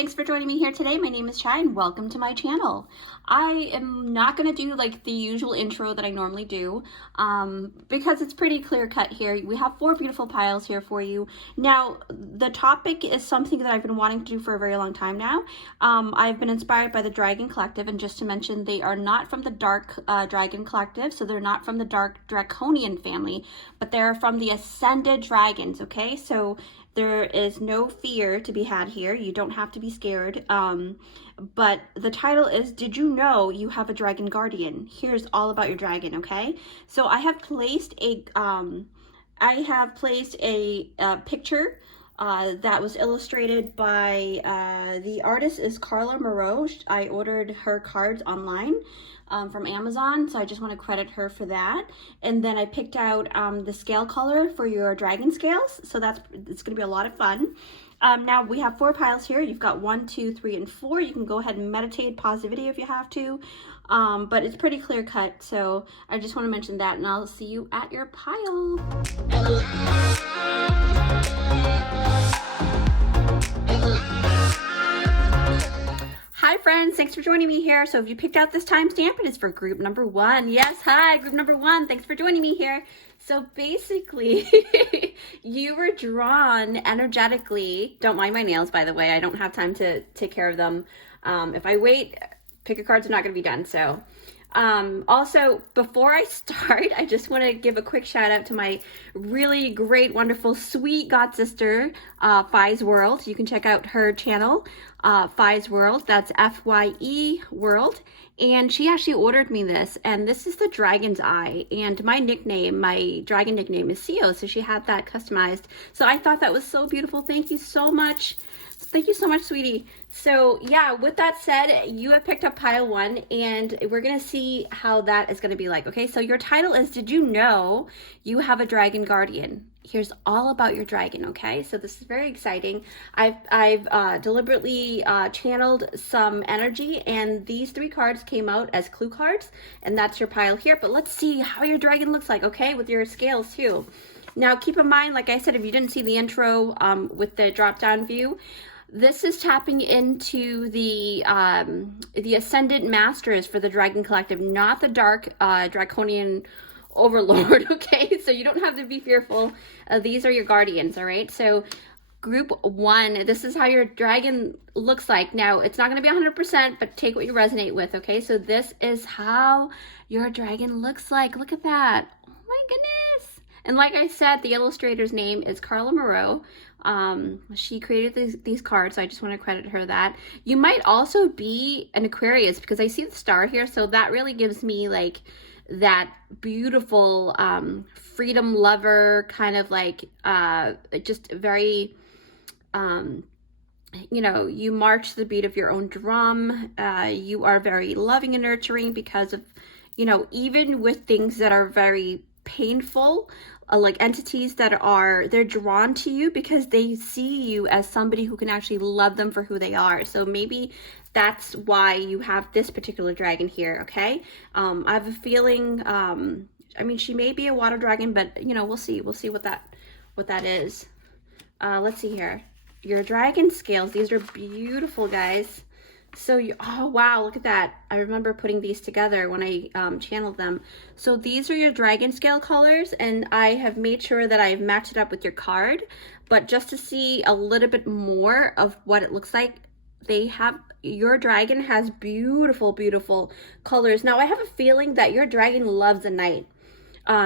thanks for joining me here today. My name is Chai and welcome to my channel. I am not going to do like the usual intro that I normally do because it's pretty clear cut here. We have 4 beautiful piles here for you. Now, the topic is something that I've been wanting to do for a very long time now. I've been inspired by the Dragon Collective, and just to mention, they are not from the Dark Dragon Collective, so they're not from the Dark Draconian family, but they're from the Ascended Dragons, okay? So there is no fear to be had here. You don't have to be scared. But the title is, Did You Know You Have a Dragon Guardian? Here's all about your dragon, okay? So I have placed a picture that was illustrated by, the artist is Carla Moreau. I ordered her cards online from Amazon, so I just want to credit her for that. And then I picked out the scale color for your dragon scales, so it's going to be a lot of fun. Now we have 4 piles here. You've got 1, 2, 3, and 4. You can go ahead and meditate, pause the video if you have to, but it's pretty clear cut, so I just want to mention that, and I'll see you at your pile. Hi friends, thanks for joining me here. So if you picked out this timestamp, it is for group number 1. Yes, hi, group number 1. Thanks for joining me here. So basically, you were drawn energetically. Don't mind my nails, by the way. I don't have time to take care of them. If I wait, pick a cards are not going to be done. So also, before I start, I just want to give a quick shout out to my really great, wonderful, sweet god sister, Fye's World. You can check out her channel, Fye's World. That's Fye World. And she actually ordered me this, and this is the Dragon's Eye. And my nickname, my dragon nickname is Sio, so she had that customized. So I thought that was so beautiful. Thank you so much. Thank you so much, sweetie. So yeah, with that said, you have picked up pile 1, and we're gonna see how that is gonna be like. Okay, so your title is, Did You Know You Have a Dragon Guardian? Here's all about your dragon, okay? So this is very exciting. I've deliberately channeled some energy, and these 3 cards came out as clue cards, and that's your pile here. But let's see how your dragon looks like, okay, with your scales too. Now, keep in mind, like I said, if you didn't see the intro with the drop-down view, this is tapping into the Ascendant Masters for the Dragon Collective, not the Dark Draconian Overlord, okay? So you don't have to be fearful. These are your guardians, all right? So group 1, this is how your dragon looks like. Now, it's not going to be 100%, but take what you resonate with, okay? So this is how your dragon looks like. Look at that. Oh my goodness. And like I said, the illustrator's name is Carla Moreau. She created these cards, so I just want to credit her that. You might also be an Aquarius, because I see the star here, so that really gives me like that beautiful freedom lover kind of like just very you know, you march to the beat of your own drum. You are very loving and nurturing because of, you know, even with things that are very painful, like entities that they're drawn to you because they see you as somebody who can actually love them for who they are. So maybe that's why you have this particular dragon here, okay? I have a feeling, I mean, she may be a water dragon, but you know, we'll see what that is. Let's see here. Your dragon scales, these are beautiful, guys. So oh wow, look at that. I remember putting these together when I channeled them. So these are your dragon scale colors, and I have made sure that I've matched it up with your card. But just to see a little bit more of what it looks like, your dragon has beautiful, beautiful colors. Now I have a feeling that your dragon loves the night,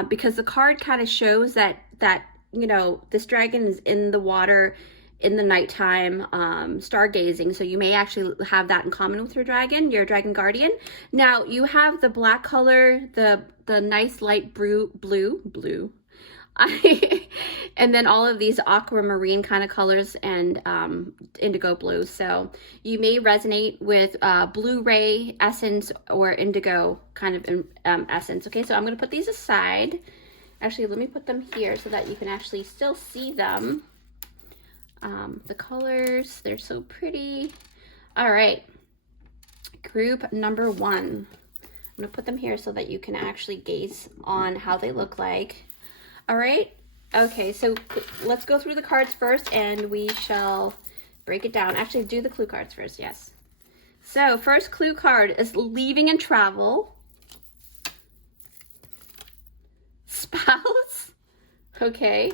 because the card kind of shows that you know, this dragon is in the water in the nighttime, stargazing. So you may actually have that in common with your dragon guardian. Now you have the black color, the nice light blue, and then all of these aquamarine kind of colors and indigo blue. So you may resonate with blue ray essence or indigo kind of essence. Okay, so I'm going to put these aside. Actually, let me put them here so that you can actually still see them. The colors, they're so pretty. All right, group number 1. I'm gonna put them here so that you can actually gaze on how they look like. All right, okay, so let's go through the cards first, and we shall break it down. Actually, do the clue cards first, yes. So first clue card is leaving and travel. Spouse. Okay.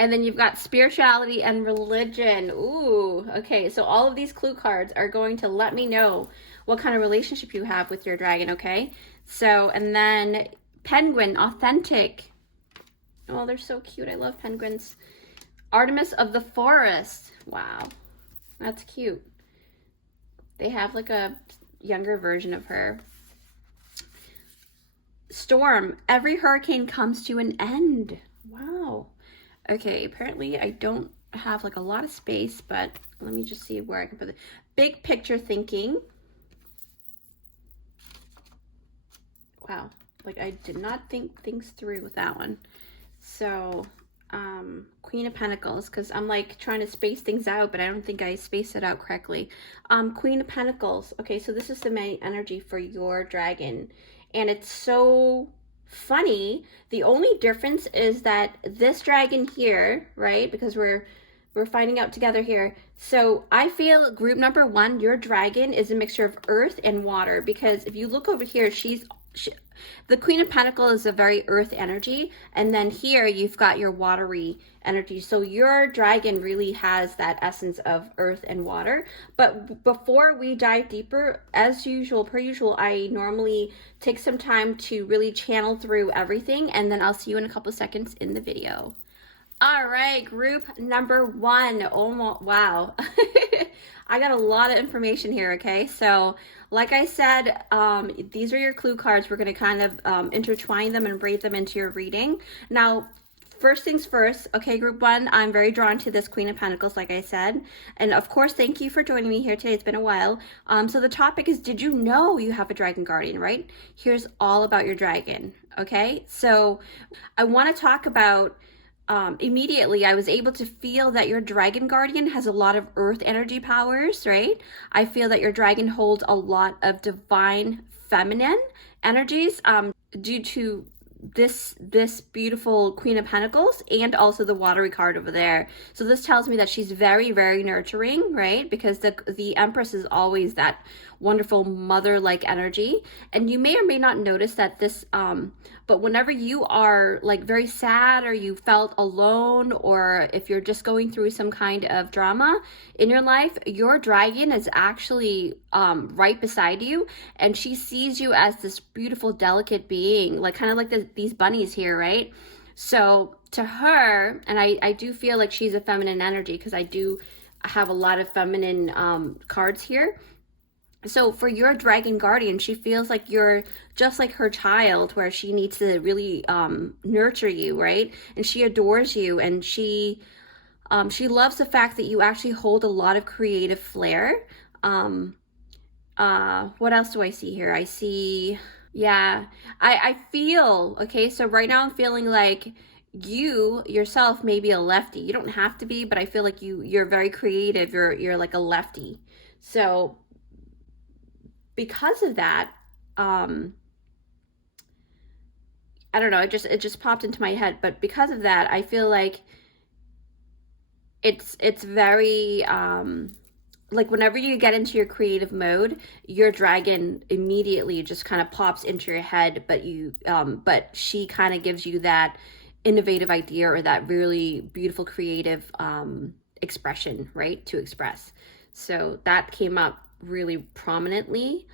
And then you've got spirituality and religion. Ooh, okay. So all of these clue cards are going to let me know what kind of relationship you have with your dragon, okay? So, and then penguin, authentic. Oh, they're so cute. I love penguins. Artemis of the forest. Wow, that's cute. They have like a younger version of her. Storm, every hurricane comes to an end. Wow. Okay, apparently I don't have like a lot of space, but let me just see where I can put it. Big picture thinking. Wow, like I did not think things through with that one. So, Queen of Pentacles, because I'm like trying to space things out, but I don't think I spaced it out correctly. Queen of Pentacles. Okay, so this is the main energy for your dragon. And it's so funny. The only difference is that this dragon here, right? Because we're finding out together here. So I feel group number 1, your dragon is a mixture of earth and water, because if you look over here, the Queen of Pentacles is a very earth energy, and then here you've got your watery energy. So your dragon really has that essence of earth and water. But before we dive deeper, as usual, per usual, I normally take some time to really channel through everything, and then I'll see you in a couple seconds in the video. All right, group number 1. Oh, wow. I got a lot of information here, okay? So, like I said, these are your clue cards. We're going to kind of intertwine them and braid them into your reading. Now, first things first, okay, group 1, I'm very drawn to this Queen of Pentacles, like I said. And of course, thank you for joining me here today. It's been a while. So the topic is, did you know you have a dragon guardian, right? Here's all about your dragon, okay? So I want to talk about immediately I was able to feel that your dragon guardian has a lot of earth energy powers, right? I feel that your dragon holds a lot of divine feminine energies due to this beautiful Queen of Pentacles and also the watery card over there. So this tells me that she's very, very nurturing, right? Because the Empress is always that wonderful mother-like energy. And you may or may not notice that this but whenever you are like very sad, or you felt alone, or if you're just going through some kind of drama in your life, your dragon is actually right beside you, and she sees you as this beautiful, delicate being, like kind of like these bunnies here, right? So to her, and I do feel like she's a feminine energy, because I do have a lot of feminine cards here. So for your dragon guardian, she feels like you're just like her child, where she needs to really nurture you, right? And she adores you, and she loves the fact that you actually hold a lot of creative flair. What else do I see here? I see, yeah, I feel, okay, so right now I'm feeling like you yourself may be a lefty. You don't have to be, but I feel like you're very creative. You're like a lefty. So because of that, I don't know, it just popped into my head, but because of that, I feel like it's very like whenever you get into your creative mode, your dragon immediately just kind of pops into your head, but she kind of gives you that innovative idea, or that really beautiful creative expression, right, to express. So that came up really prominently.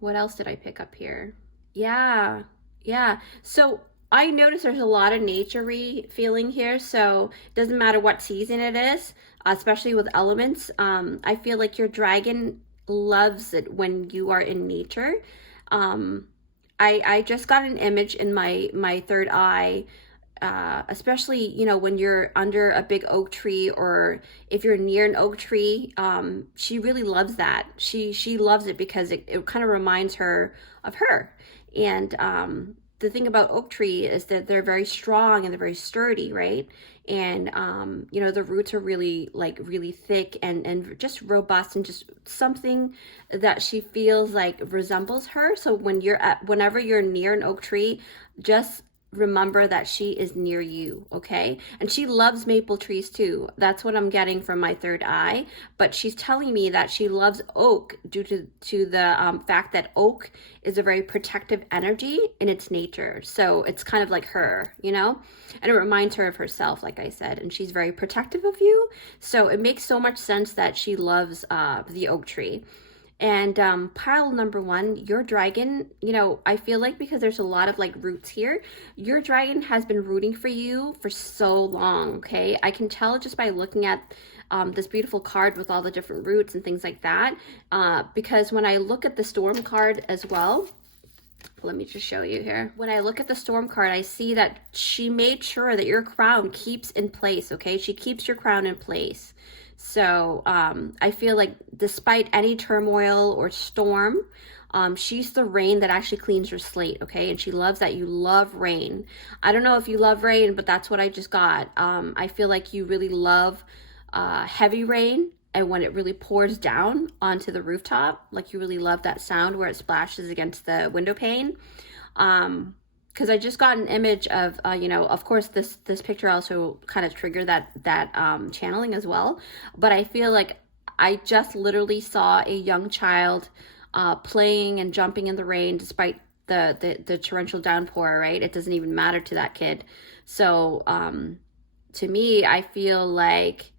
What else did I pick up here? Yeah. So I noticed there's a lot of nature-y feeling here. So it doesn't matter what season it is, especially with elements. I feel like your dragon loves it when you are in nature. I just got an image in my third eye, especially, you know, when you're under a big oak tree, or if you're near an oak tree, she really loves that. She loves it because it kind of reminds her of her. And the thing about oak tree is that they're very strong and they're very sturdy, right? And you know, the roots are really thick and just robust, and just something that she feels like resembles her. So whenever you're near an oak tree, just remember that she is near you, okay? And she loves maple trees too. That's what I'm getting from my third eye. But she's telling me that she loves oak due to the fact that oak is a very protective energy in its nature. So it's kind of like her, you know? And it reminds her of herself, like I said. And she's very protective of you. So it makes so much sense that she loves the oak tree. And pile number one, your dragon, you know, I feel like because there's a lot of like roots here, your dragon has been rooting for you for so long, okay? I can tell just by looking at this beautiful card with all the different roots and things like that, because when I look at the storm card as well, let me just show you here. When I look at the storm card, I see that she made sure that your crown keeps in place, okay? She keeps your crown in place. So I feel like despite any turmoil or storm, she's the rain that actually cleans your slate, okay? And she loves that you love rain. I don't know if you love rain, but that's what I just got. I feel like you really love heavy rain, and when it really pours down onto the rooftop, like you really love that sound where it splashes against the window pane. Because I just got an image of, you know, of course this picture also kind of triggered that channeling as well. But I feel like I just literally saw a young child playing and jumping in the rain despite the torrential downpour, right? It doesn't even matter to that kid. So to me, I feel like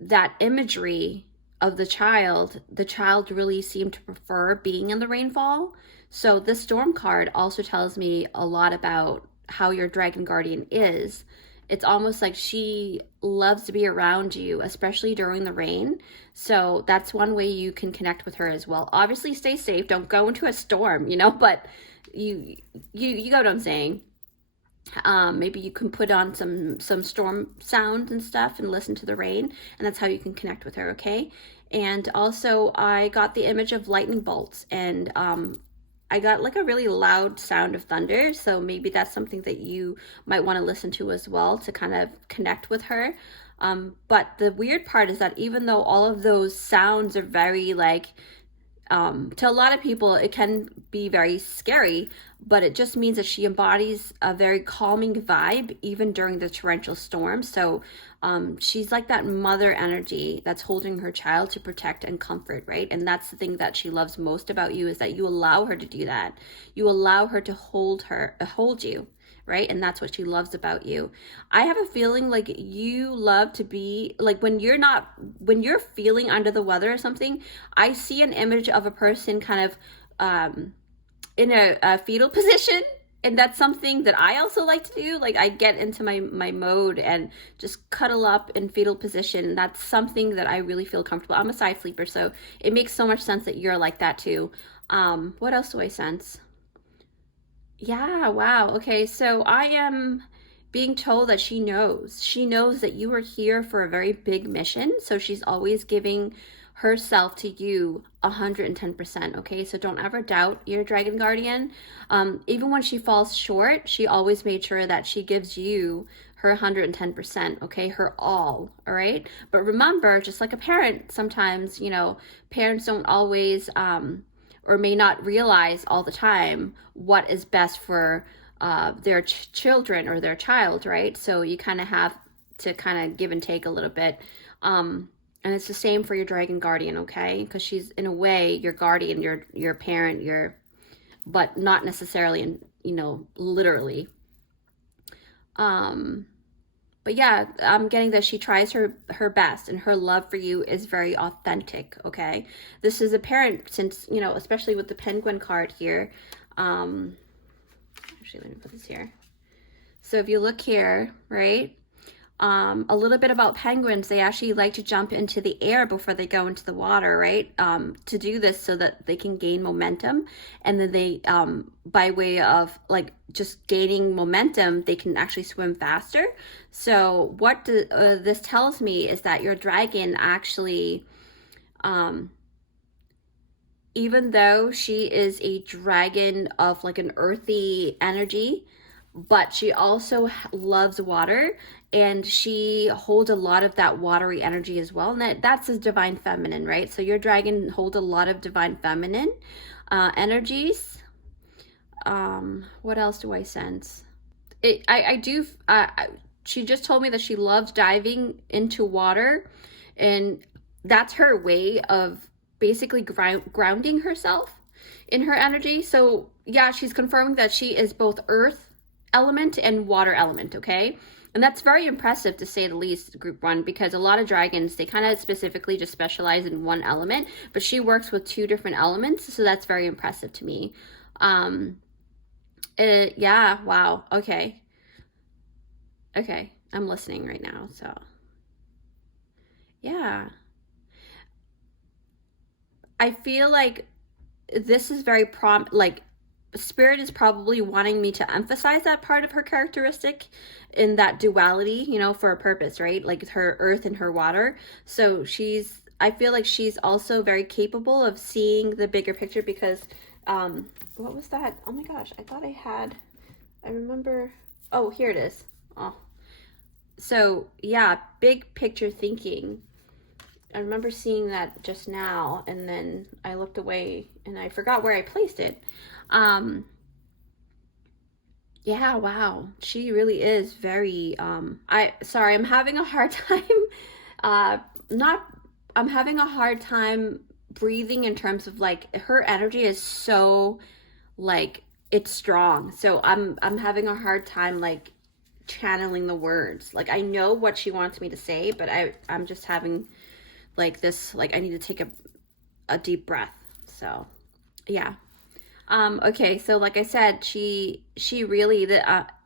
that imagery of the child really seemed to prefer being in the rainfall. So this storm card also tells me a lot about how your dragon guardian is. It's almost like she loves to be around you, especially during the rain. So that's one way you can connect with her as well. Obviously stay safe, don't go into a storm, you know, but you get what I'm saying. Maybe you can put on some storm sound and stuff and listen to the rain, and that's how you can connect with her, okay? And also I got the image of lightning bolts, and I got like a really loud sound of thunder, so maybe that's something that you might want to listen to as well to kind of connect with her. But the weird part is that even though all of those sounds are very like, to a lot of people, it can be very scary, but it just means that she embodies a very calming vibe even during the torrential storm. So she's like that mother energy that's holding her child to protect and comfort, right? And that's the thing that she loves most about you, is that you allow her to do that. You allow her to hold you, right? And that's what she loves about you. I have a feeling like you love to be like, when you're feeling under the weather or something, I see an image of a person kind of in a fetal position. And that's something that I also like to do. Like I get into my mode and just cuddle up in fetal position. And that's something that I really feel comfortable. I'm a side sleeper, so it makes so much sense that you're like that too. What else do I sense? Yeah, wow. Okay, so I am being told that she knows that you are here for a very big mission. So she's always giving herself to you 110%. Okay, so don't ever doubt your dragon guardian. Even when she falls short, she always made sure that she gives you her 110%. Okay, her all right? But remember, just like a parent, sometimes, you know, parents don't always or may not realize all the time what is best for their children or their child, right? So you kind of have to kind of give and take a little bit. And it's the same for your dragon guardian, okay? Because she's, in a way, your guardian, your parent, but not necessarily, you know, literally. But yeah, I'm getting that she tries her best, and her love for you is very authentic, okay? This is apparent since, you know, especially with the penguin card here. Actually, let me put this here. So if you look here, right? A little bit about penguins, they actually like to jump into the air before they go into the water, right? To do this so that they can gain momentum, and then they, by way of like just gaining momentum, they can actually swim faster. So what this tells me is that your dragon actually, even though she is a dragon of like an earthy energy, but she also loves water, and she holds a lot of that watery energy as well. And that's the divine feminine, right? So your dragon holds a lot of divine feminine energies. What else do I sense? She just told me that she loves diving into water, and that's her way of basically grounding herself in her energy. So yeah, she's confirming that she is both earth element and water element, okay? And that's very impressive to say the least, group one, because a lot of dragons, they kind of specifically just specialize in one element, but she works with two different elements, so that's very impressive to me. Yeah, wow, okay. Okay, I'm listening right now, so yeah. I feel like this is very like Spirit is probably wanting me to emphasize that part of her characteristic in that duality, you know, for a purpose, right? Like her earth and her water. So I feel like she's also very capable of seeing the bigger picture because, what was that? Oh my gosh, I remember, oh, here it is. Oh, so yeah, big picture thinking. I remember seeing that just now, and then I looked away and I forgot where I placed it. Yeah, wow. She really is very, sorry, I'm having a hard time, not, I'm having a hard time breathing in terms of like, her energy is so, like, it's strong. So I'm having a hard time, like, channeling the words. Like, I know what she wants me to say, but I'm just having, like, this, like, I need to take a deep breath. So, yeah. Okay, so like I said, she really,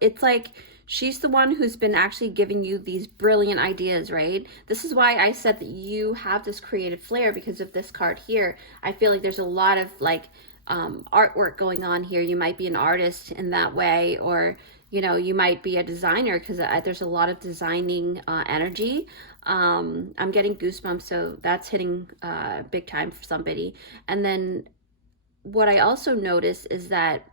it's like she's the one who's been actually giving you these brilliant ideas, right? This is why I said that you have this creative flair because of this card here. I feel like there's a lot of like artwork going on here. You might be an artist in that way, or you know, you might be a designer because there's a lot of designing energy. I'm getting goosebumps, so that's hitting big time for somebody. And then what I also notice is that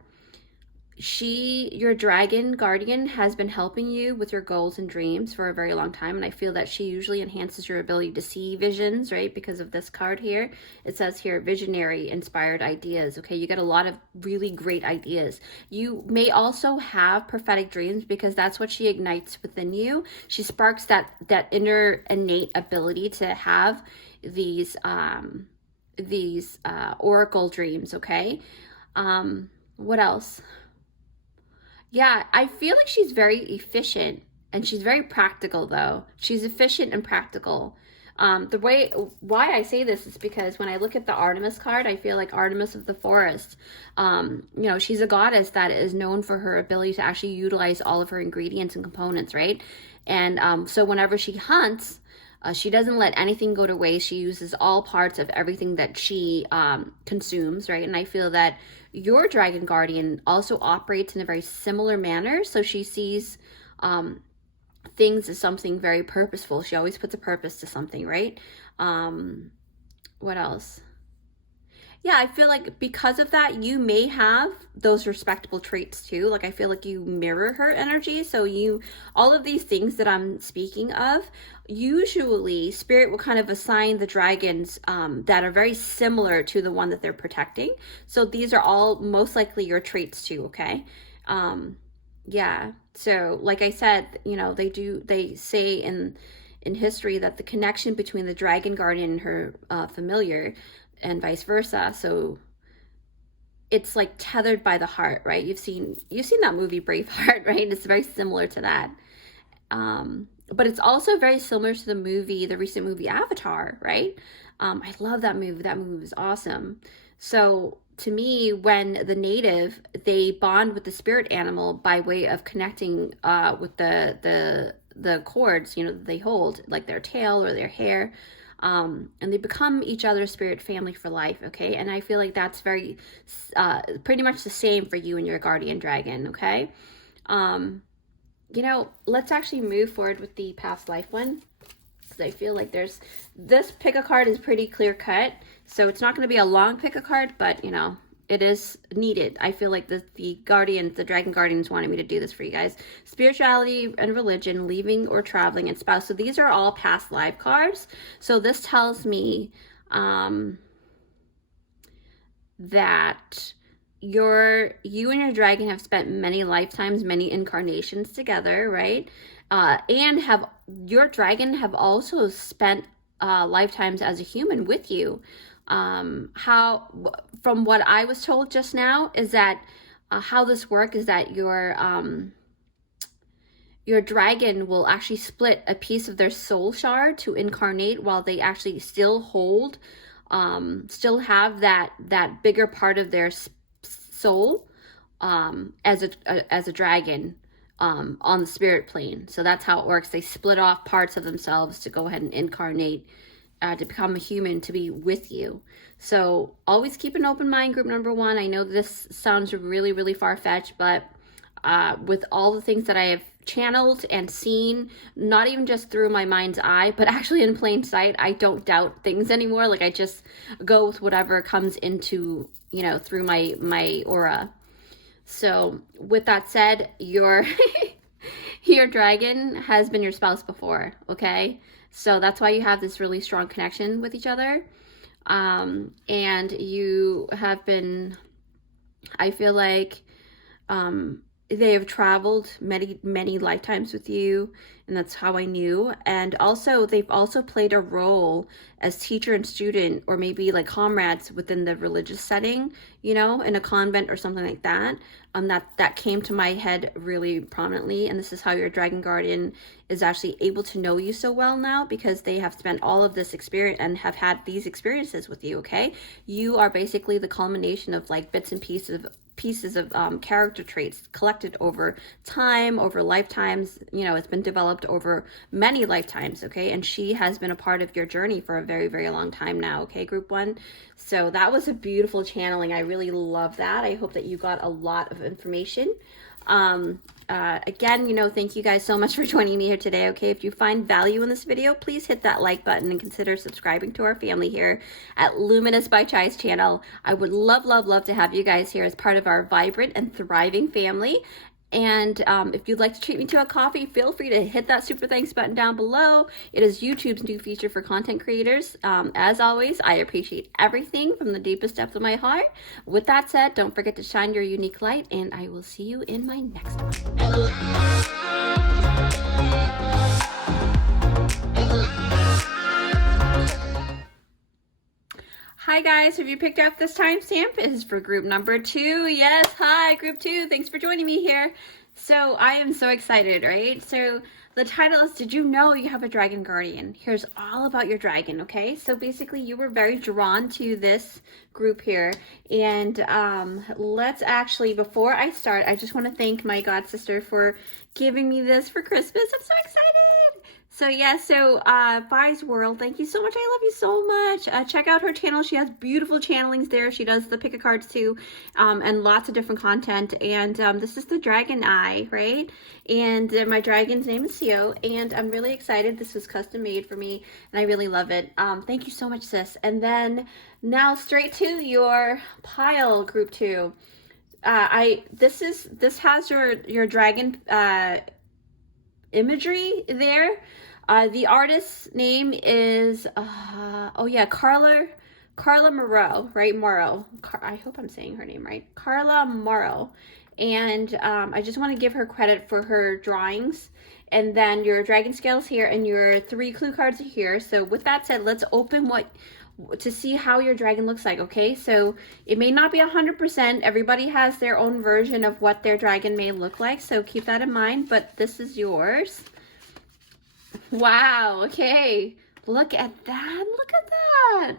your dragon guardian has been helping you with your goals and dreams for a very long time, and I feel that she usually enhances your ability to see visions, right? Because of this card here, it says here visionary inspired ideas. Okay, you get a lot of really great ideas. You may also have prophetic dreams because that's what she ignites within you. She sparks that inner innate ability to have these oracle dreams. Okay, what else? Yeah, I feel like she's very efficient and she's very practical though. She's efficient and practical. Why I say this is because when I look at the Artemis card, I feel like Artemis of the forest. You know, she's a goddess that is known for her ability to actually utilize all of her ingredients and components, right? And so whenever she hunts, she doesn't let anything go to waste. She uses all parts of everything that she consumes, right? And I feel that your dragon guardian also operates in a very similar manner. So she sees things as something very purposeful. She always puts a purpose to something, right? What else? Yeah, I feel like because of that, you may have those respectable traits too. Like I feel like you mirror her energy. So all of these things that I'm speaking of, usually Spirit will kind of assign the dragons that are very similar to the one that they're protecting. So these are all most likely your traits too, okay? Yeah, so like I said, you know, they say in history that the connection between the dragon guardian and her familiar and vice versa. So it's like tethered by the heart, right? You've seen that movie Braveheart, right? It's very similar to that. But it's also very similar to the recent movie Avatar, right? I love that movie. That movie was awesome. So to me, when the native, they bond with the spirit animal by way of connecting with the cords, you know, that they hold, like their tail or their hair. And they become each other's spirit family for life, okay? And I feel like that's very, pretty much the same for you and your guardian dragon, okay? You know, let's actually move forward with the past life one, because I feel like this pick a card is pretty clear cut, so it's not going to be a long pick a card, but, you know, it is needed. I feel like the dragon guardians wanted me to do this for you guys. Spirituality and religion, leaving or traveling, and spouse. So these are all past life cards. So this tells me that you and your dragon have spent many lifetimes, many incarnations together, right? And your dragon have also spent lifetimes as a human with you. How, from what I was told just now, is that how this works is that your dragon will actually split a piece of their soul shard to incarnate, while they actually still have that bigger part of their soul as a dragon on the spirit plane. So that's how it works. They split off parts of themselves to go ahead and incarnate, to become a human, to be with you. So always keep an open mind, group number one. I know this sounds really, really far-fetched, but with all the things that I have channeled and seen, not even just through my mind's eye, but actually in plain sight, I don't doubt things anymore. Like, I just go with whatever comes into, through my aura. So with that said, your dragon has been your spouse before, okay? So that's why you have this really strong connection with each other. And you have been, I feel like, they have traveled many lifetimes with you, and that's how I knew. And also, they've also played a role as teacher and student, or maybe like comrades within the religious setting, in a convent or something like that. That came to my head really prominently. And this is how your dragon guardian is actually able to know you so well now, because they have spent all of this experience and have had these experiences with you. Okay, you are basically the culmination of like bits and pieces of character traits collected over time, over lifetimes. It's been developed over many lifetimes, okay? And she has been a part of your journey for a very, very long time now, okay, group one? So that was a beautiful channeling. I really love that. I hope that you got a lot of information. Again, thank you guys so much for joining me here today, okay? If you find value in this video, please hit that like button and consider subscribing to our family here at Luminous by Chai's channel. I would love to have you guys here as part of our vibrant and thriving family. And if you'd like to treat me to a coffee, feel free to hit that super thanks button down below. It is YouTube's new feature for content creators. As always, I appreciate everything from the deepest depths of my heart. With that said, don't forget to shine your unique light, and I will see you in my next one. Hi guys, have you picked up this timestamp? It is for group number 2. Yes, hi group 2. Thanks for joining me here. So I am so excited, right? So the title is, Did You Know You Have a Dragon Guardian? Here's all about your dragon, okay? So basically you were very drawn to this group here. And let's actually, before I start, I just want to thank my god sister for giving me this for Christmas. I'm so excited. So yeah, Vi's World, thank you so much. I love you so much. Check out her channel. She has beautiful channelings there. She does the pick a cards too, and lots of different content. And this is the Dragon Eye, right? And my dragon's name is Sio, and I'm really excited. This was custom made for me, and I really love it. Thank you so much, sis. And then now straight to your pile, group 2. This has your dragon imagery there. The artist's name is Carla Moreau, right? Morrow. I hope I'm saying her name right. Carla Morrow. And I just want to give her credit for her drawings. And then your dragon scales here, and your 3 clue cards are here. So with that said, let's open to see how your dragon looks like, okay? So it may not be 100%. Everybody has their own version of what their dragon may look like, so keep that in mind, but this is yours. Wow, okay. Look at that. Look at that.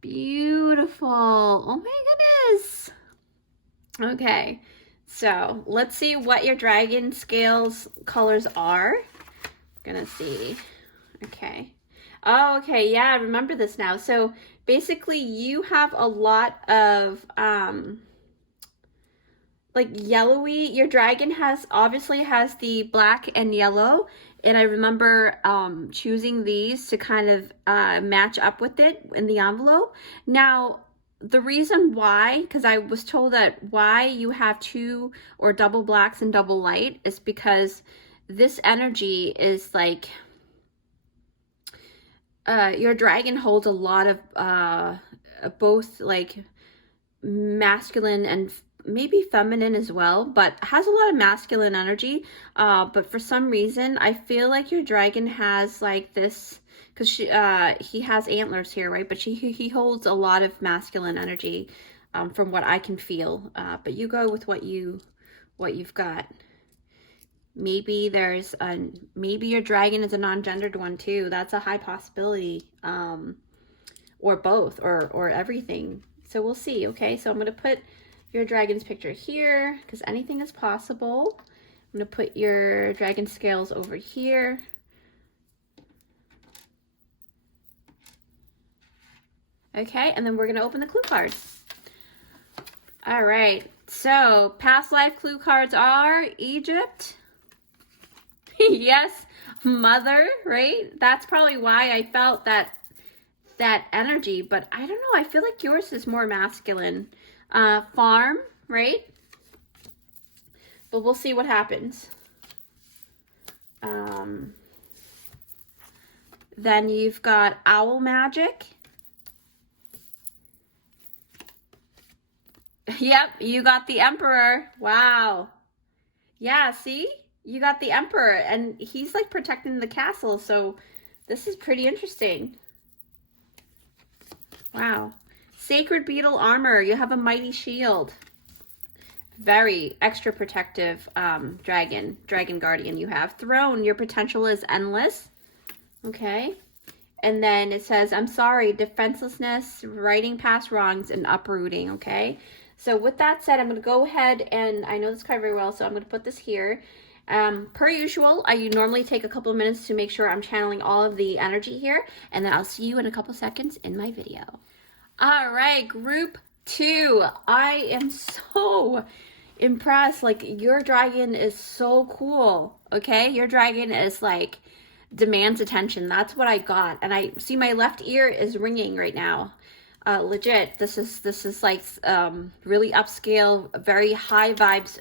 Beautiful. Oh my goodness. Okay, so let's see what your dragon scales colors are. Gonna see. Okay. Oh, okay, yeah, I remember this now. So basically you have a lot of like yellowy. Your dragon obviously has the black and yellow, and I remember choosing these to kind of match up with it in the envelope. Now the reason why, because I was told that why you have 2 or double blacks and double light, is because this energy is like your dragon holds a lot of both like masculine and maybe feminine as well, but has a lot of masculine energy. But for some reason, I feel like your dragon has like this, because he has antlers here, right? But he holds a lot of masculine energy, from what I can feel. But you go with what you've got. Maybe maybe your dragon is a non-gendered one too. That's a high possibility. Or both, or everything. So we'll see. Okay, so I'm going to put your dragon's picture here because anything is possible. I'm going to put your dragon scales over here. Okay, and then we're going to open the clue cards. All right, so past life clue cards are Egypt. Yes, mother, right? That's probably why I felt that energy, but I don't know. I feel like yours is more masculine. Farm, right? But we'll see what happens. Then you've got owl magic. Yep, you got the emperor. Wow. Yeah, see? You got the emperor, and he's like protecting the castle, so this is pretty interesting. Wow. Sacred beetle armor. You have a mighty shield. Very extra protective dragon guardian you have. Throne. Your potential is endless. Okay. And then it says, I'm sorry, defenselessness, righting past wrongs, and uprooting. Okay. So with that said, I'm going to go ahead and I know this card very well, so I'm going to put this here. Per usual, I normally take a couple of minutes to make sure I'm channeling all of the energy here, and then I'll see you in a couple seconds in my video. All right, group 2. I am so impressed. Like, your dragon is so cool. Okay, your dragon is like demands attention. That's what I got, and I see my left ear is ringing right now. Legit, this is like really upscale, very high vibes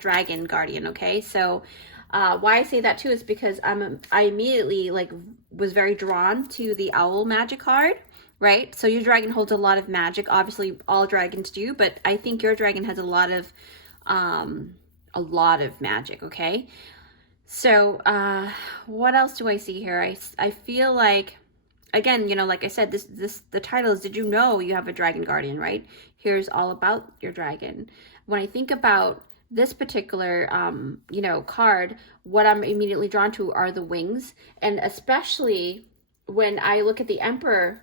dragon guardian. Okay, so why I say that too is because I immediately like was very drawn to the owl magic card, right? So your dragon holds a lot of magic. Obviously, all dragons do, but I think your dragon has a lot of magic. Okay, so what else do I see here? I feel like, again, you know, like I said, the title is, did you know you have a dragon guardian, right? Here's all about your dragon. When I think about this particular, you know, card, what I'm immediately drawn to are the wings. And especially when I look at the emperor,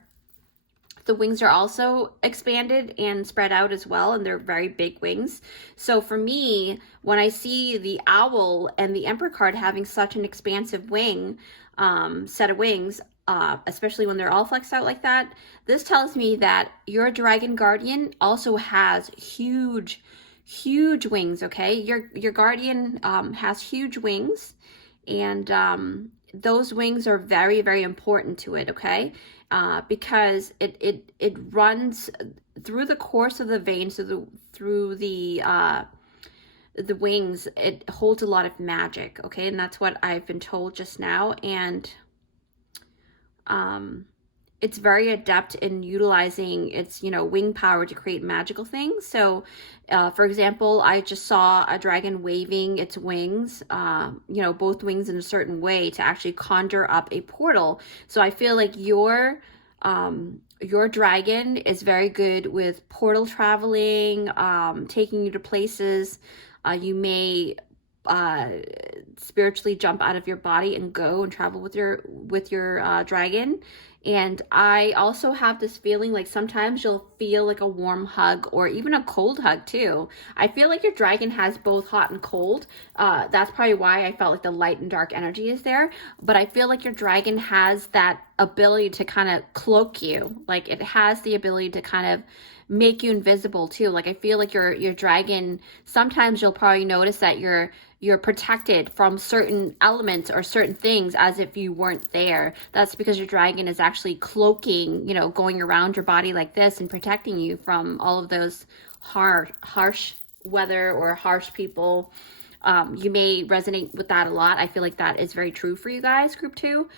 the wings are also expanded and spread out as well, and they're very big wings. So for me, when I see the owl and the emperor card having such an expansive wing, set of wings, especially when they're all flexed out like that, this tells me that your dragon guardian also has huge wings. Okay, your guardian has huge wings, and those wings are very, very important to it. Okay, because it runs through the course of the veins, through the wings. It holds a lot of magic. Okay, and that's what I've been told just now. And it's very adept in utilizing its, you know, wing power to create magical things. So, for example, I just saw a dragon waving its wings, you know, both wings in a certain way to actually conjure up a portal. So I feel like your dragon is very good with portal traveling, taking you to places. You may spiritually jump out of your body and go and travel with your dragon. And I also have this feeling like sometimes you'll feel like a warm hug or even a cold hug too. I feel like your dragon has both hot and cold. That's probably why I felt like the light and dark energy is there. But I feel like your dragon has that ability to kind of cloak you. Like, it has the ability to kind of make you invisible too. Like, I feel like your dragon, sometimes you'll probably notice that you're protected from certain elements or certain things as if you weren't there. That's because your dragon is actually cloaking, you know, going around your body like this and protecting you from all of those harsh weather or harsh people. You may resonate with that a lot. I feel like that is very true for you guys, group 2.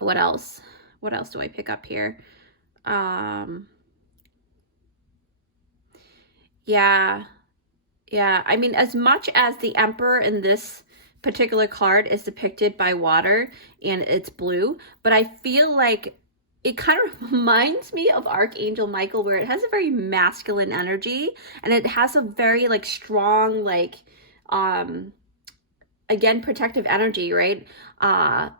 What else do I pick up here? Yeah. Yeah. I mean, as much as the Emperor in this particular card is depicted by water and it's blue, but I feel like it kind of reminds me of Archangel Michael, where it has a very masculine energy and it has a very like strong, like, um, again, protective energy, right? Uh,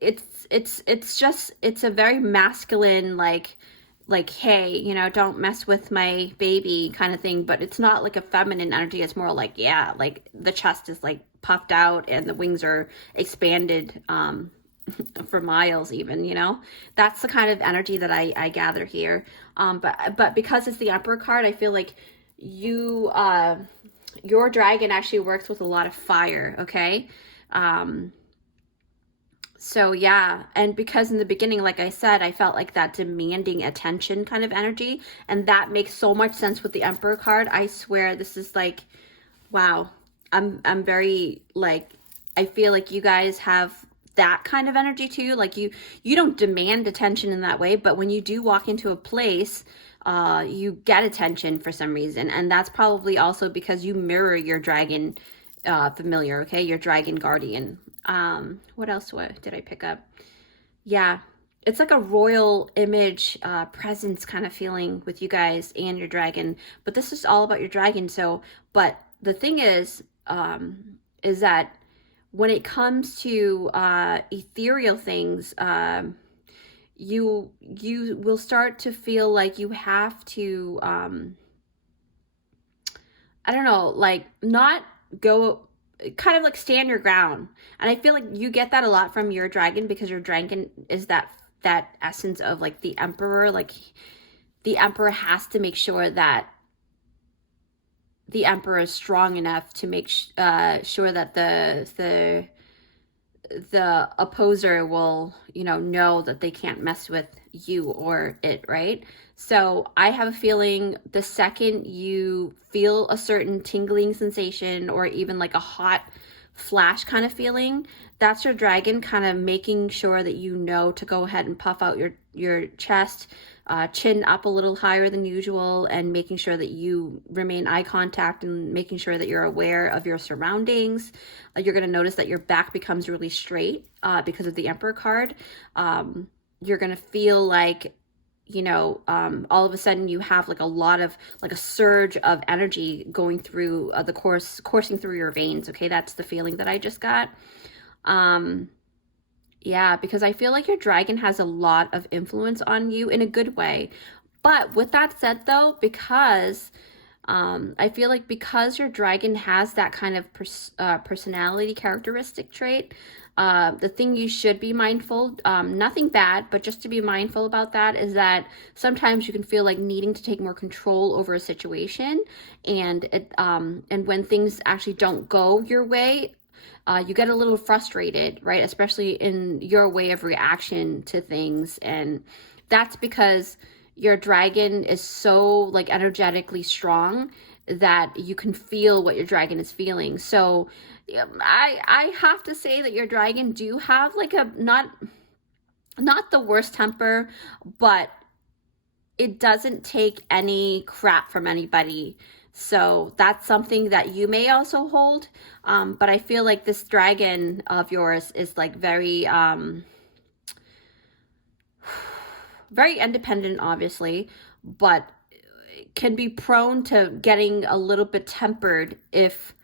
it's a very masculine, like, hey, you know, don't mess with my baby kind of thing, but it's not like a feminine energy. It's more like, yeah, like the chest is like puffed out and the wings are expanded, for miles even, you know. That's the kind of energy that I gather here. But because it's the Emperor card, I feel like you your dragon actually works with a lot of fire, okay? um so yeah, and because in the beginning, like I said, I felt like that demanding attention kind of energy, and that makes so much sense with the Emperor card. I swear this is like, wow. I'm very like, I feel like you guys have that kind of energy too. Like you don't demand attention in that way, but when you do walk into a place, you get attention for some reason, and that's probably also because you mirror your dragon familiar, okay? Your dragon guardian. What else did I pick up? Yeah, it's like a royal image, presence kind of feeling with you guys and your dragon. But this is all about your dragon. So, but the thing is that when it comes to ethereal things, you will start to feel like you have to, I don't know, like not go, kind of like stand your ground. And I feel like you get that a lot from your dragon, because your dragon is that essence of like the Emperor. Like the Emperor has to make sure that the Emperor is strong enough to make sure that the opposer will, you know that they can't mess with you or it, right? So I have a feeling the second you feel a certain tingling sensation or even like a hot flash kind of feeling, that's your dragon kind of making sure that you know to go ahead and puff out your chest, chin up a little higher than usual, and making sure that you remain eye contact and making sure that you're aware of your surroundings. You're going to notice that your back becomes really straight because of the Emperor card. You're going to feel like, all of a sudden you have like a lot of like a surge of energy going through coursing through your veins. Okay, that's the feeling that I just got. Yeah, because I feel like your dragon has a lot of influence on you in a good way. But with that said, though, because I feel like because your dragon has that kind of personality characteristic trait, the thing you should be mindful, nothing bad, but just to be mindful about that, is that sometimes you can feel like needing to take more control over a situation, and when things actually don't go your way, you get a little frustrated, right? Especially in your way of reaction to things. And that's because your dragon is so like energetically strong that you can feel what your dragon is feeling. So I have to say that your dragon do have like a not the worst temper, but it doesn't take any crap from anybody. So that's something that you may also hold. But I feel like this dragon of yours is like very, very independent, obviously, but can be prone to getting a little bit tempered if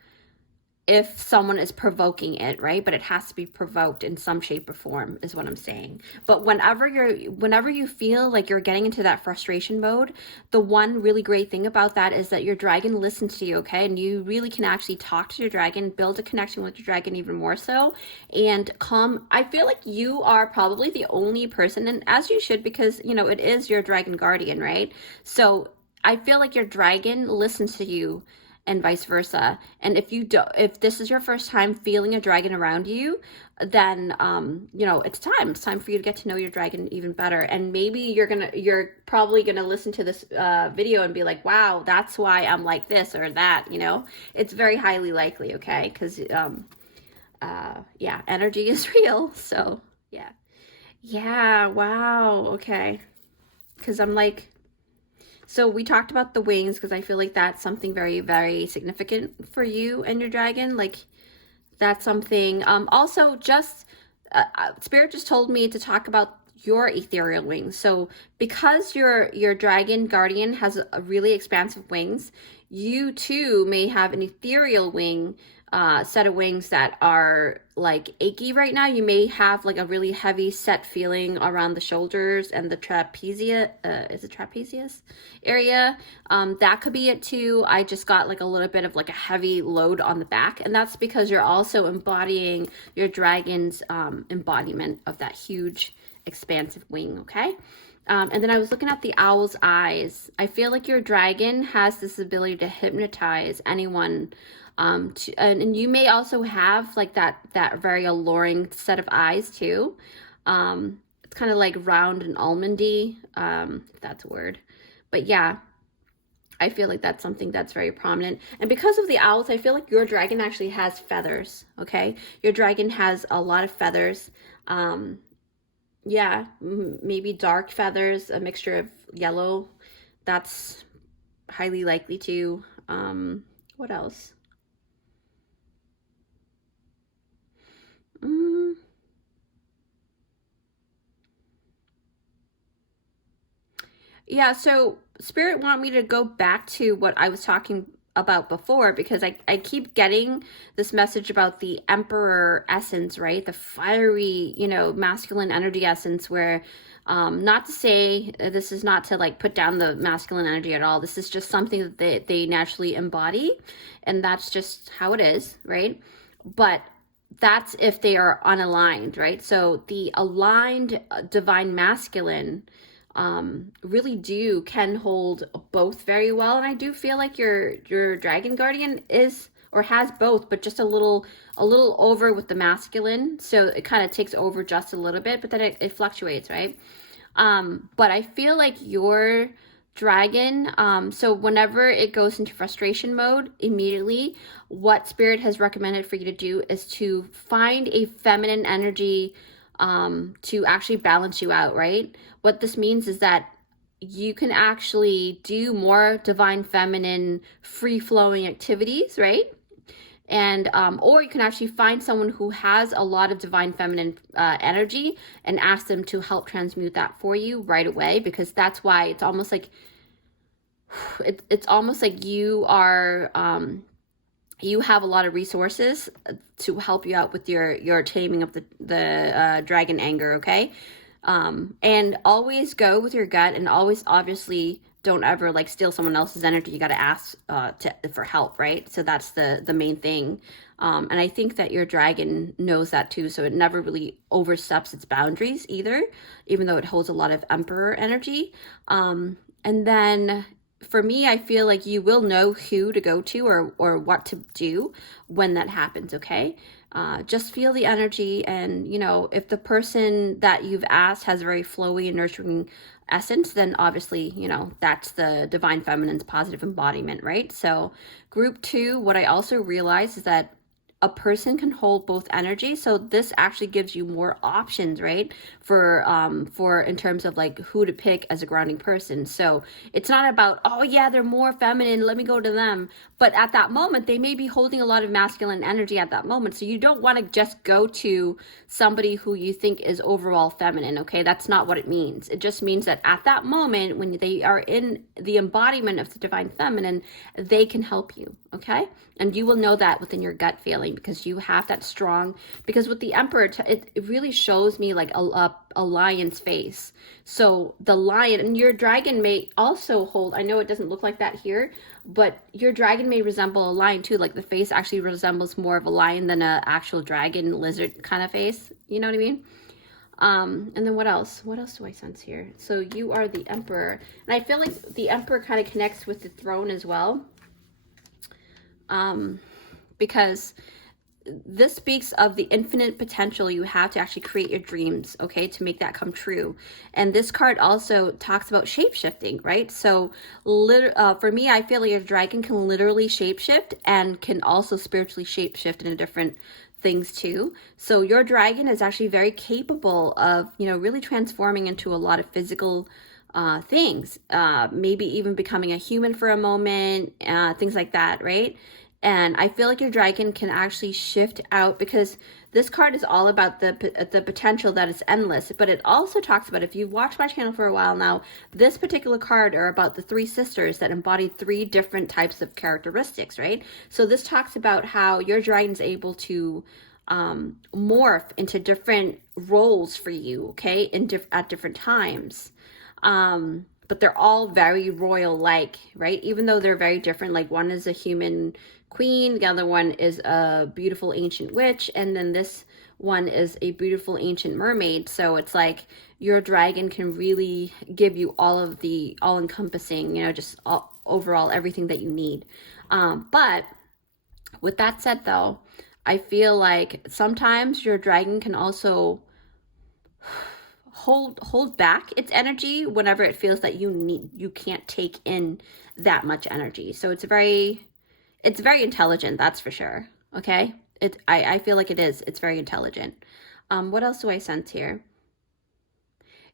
someone is provoking it, right? But it has to be provoked in some shape or form, is what I'm saying. But whenever you feel like you're getting into that frustration mode, the one really great thing about that is that your dragon listens to you, okay? And you really can actually talk to your dragon, build a connection with your dragon even more so, and calm. I feel like you are probably the only person, and as you should, because, it is your dragon guardian, right? So I feel like your dragon listens to you, and vice versa. And if this is your first time feeling a dragon around you, then it's time for you to get to know your dragon even better. And maybe you're probably gonna listen to this video and be like, wow, that's why I'm like this or that. It's very highly likely, okay? Because yeah, energy is real. So yeah, wow, okay. Because I'm like, So we talked about the wings because I feel like that's something very, very significant for you and your dragon. Like that's something. Also, just Spirit just told me to talk about your ethereal wings. So because your dragon guardian has a really expansive wings, you too may have an ethereal wing, set of wings that are like achy right now. You may have like a really heavy set feeling around the shoulders and the trapezia, is it trapezius area? That could be it too. I just got like a little bit of like a heavy load on the back, and that's because you're also embodying your dragon's embodiment of that huge expansive wing. Okay. And then I was looking at the owl's eyes. I feel like your dragon has this ability to hypnotize anyone. And you may also have like that very alluring set of eyes too. It's kind of like round and almondy, if that's a word. But yeah, I feel like that's something that's very prominent. And because of the owls, I feel like your dragon actually has feathers, okay? Your dragon has a lot of feathers. Yeah, maybe dark feathers, a mixture of yellow. That's highly likely to. What else? Yeah, so Spirit want me to go back to what I was talking about before, because I keep getting this message about the Emperor essence, right? The fiery, masculine energy essence, where not to say this is not to like put down the masculine energy at all. This is just something that they naturally embody, and that's just how it is, right? But that's if they are unaligned, right? So the aligned divine masculine really can hold both very well. And I do feel like your dragon guardian is or has both, but just a little over with the masculine. So it kind of takes over just a little bit, but then it fluctuates, right? But I feel like your dragon, so whenever it goes into frustration mode, immediately what Spirit has recommended for you to do is to find a feminine energy to actually balance you out, right? What this means is that you can actually do more divine feminine free-flowing activities, right? And or you can actually find someone who has a lot of divine feminine energy and ask them to help transmute that for you right away, because that's why it's almost like it's almost like you are you have a lot of resources to help you out with your taming of the dragon anger, okay? And always go with your gut, and always obviously don't ever like steal someone else's energy. You got to ask for help, right? So that's the main thing. And I think that your dragon knows that too, so it never really oversteps its boundaries either, even though it holds a lot of emperor energy. And then for me, I feel like you will know who to go to or what to do when that happens, okay? Just feel the energy, and if the person that you've asked has a very flowy and nurturing essence, then obviously that's the divine feminine's positive embodiment, right? So group 2, what I also realized is that a person can hold both energy, so this actually gives you more options, right, for in terms of like who to pick as a grounding person. So it's not about, oh yeah, they're more feminine, let me go to them, but at that moment they may be holding a lot of masculine energy at that moment, so you don't want to just go to somebody who you think is overall feminine, okay? That's not what it means. It just means that at that moment, when they are in the embodiment of the divine feminine, they can help you, okay? And you will know that within your gut feeling, because you have that strong, because with the Emperor, it really shows me like a lion's face. So the lion, and your dragon may also hold, I know it doesn't look like that here, but your dragon may resemble a lion too. Like the face actually resembles more of a lion than an actual dragon lizard kind of face. You know what I mean? And then what else? What else do I sense here? So you are the Emperor. And I feel like the Emperor kind of connects with the throne as well. Because this speaks of the infinite potential you have to actually create your dreams, okay, to make that come true. And this card also talks about shape-shifting, right? So for me, I feel like a dragon can literally shape-shift and can also spiritually shape-shift into different things too. So your dragon is actually very capable of, really transforming into a lot of physical things, maybe even becoming a human for a moment, things like that, right? And I feel like your dragon can actually shift out, because this card is all about the potential that is endless. But it also talks about, if you've watched my channel for a while now, this particular card are about the three sisters that embodied three different types of characteristics, right? So this talks about how your dragon's able to morph into different roles for you, okay, at different times. But they're all very royal-like, right? Even though they're very different, like one is a human queen, the other one is a beautiful ancient witch, and then this one is a beautiful ancient mermaid. So it's like your dragon can really give you all of the all-encompassing, just overall everything that you need. But with that said, though, I feel like sometimes your dragon can also hold back its energy whenever it feels that you can't take in that much energy. So it's very intelligent, that's for sure. Okay, I feel like it's very intelligent. What else do I sense here?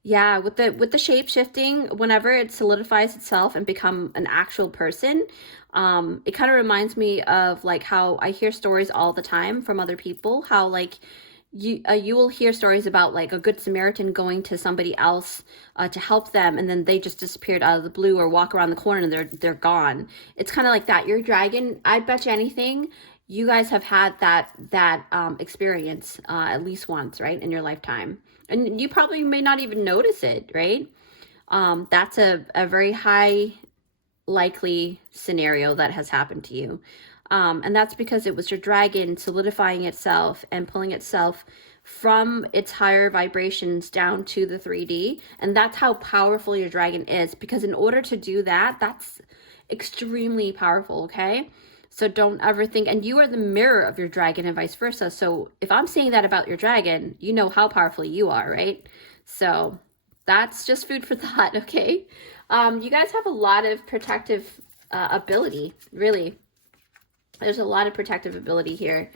Yeah, with the shape shifting, whenever it solidifies itself and become an actual person, it kind of reminds me of like how I hear stories all the time from other people, how like you will hear stories about like a good Samaritan going to somebody else to help them, and then they just disappeared out of the blue, or walk around the corner and they're gone. It's kind of like that. Your dragon, I bet you anything, you guys have had that experience at least once, right, in your lifetime, and you probably may not even notice it, right? That's a very high likely scenario that has happened to you. And that's because it was your dragon solidifying itself and pulling itself from its higher vibrations down to the 3D. And that's how powerful your dragon is, because in order to do that, that's extremely powerful, okay? So don't ever think, and you are the mirror of your dragon and vice versa. So if I'm saying that about your dragon, you know how powerful you are, right? So that's just food for thought, okay? You guys have a lot of protective ability, really. There's a lot of protective ability here.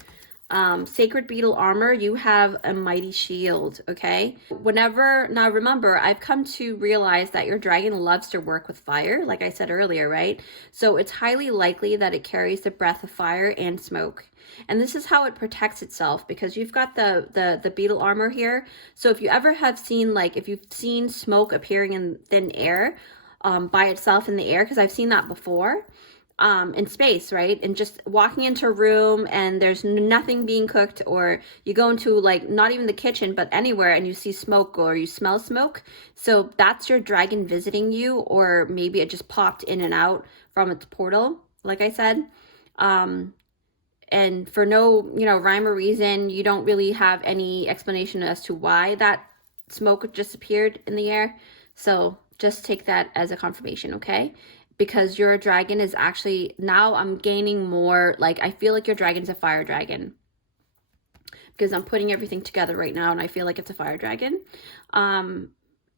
Sacred beetle armor, you have a mighty shield, okay? Now remember, I've come to realize that your dragon loves to work with fire, like I said earlier, right? So it's highly likely that it carries the breath of fire and smoke. And this is how it protects itself, because you've got the beetle armor here. So if you ever have seen, like, if you've seen smoke appearing in thin air by itself in the air, because I've seen that before, in space, right? And just walking into a room and there's nothing being cooked, or you go into like not even the kitchen but anywhere and you see smoke or you smell smoke, so that's your dragon visiting you, or maybe it just popped in and out from its portal, like I said. And for no rhyme or reason, you don't really have any explanation as to why that smoke just appeared in the air. So just take that as a confirmation, okay? Because your dragon is actually, now I'm gaining more, like, I feel like your dragon's a fire dragon, because I'm putting everything together right now and I feel like it's a fire dragon. And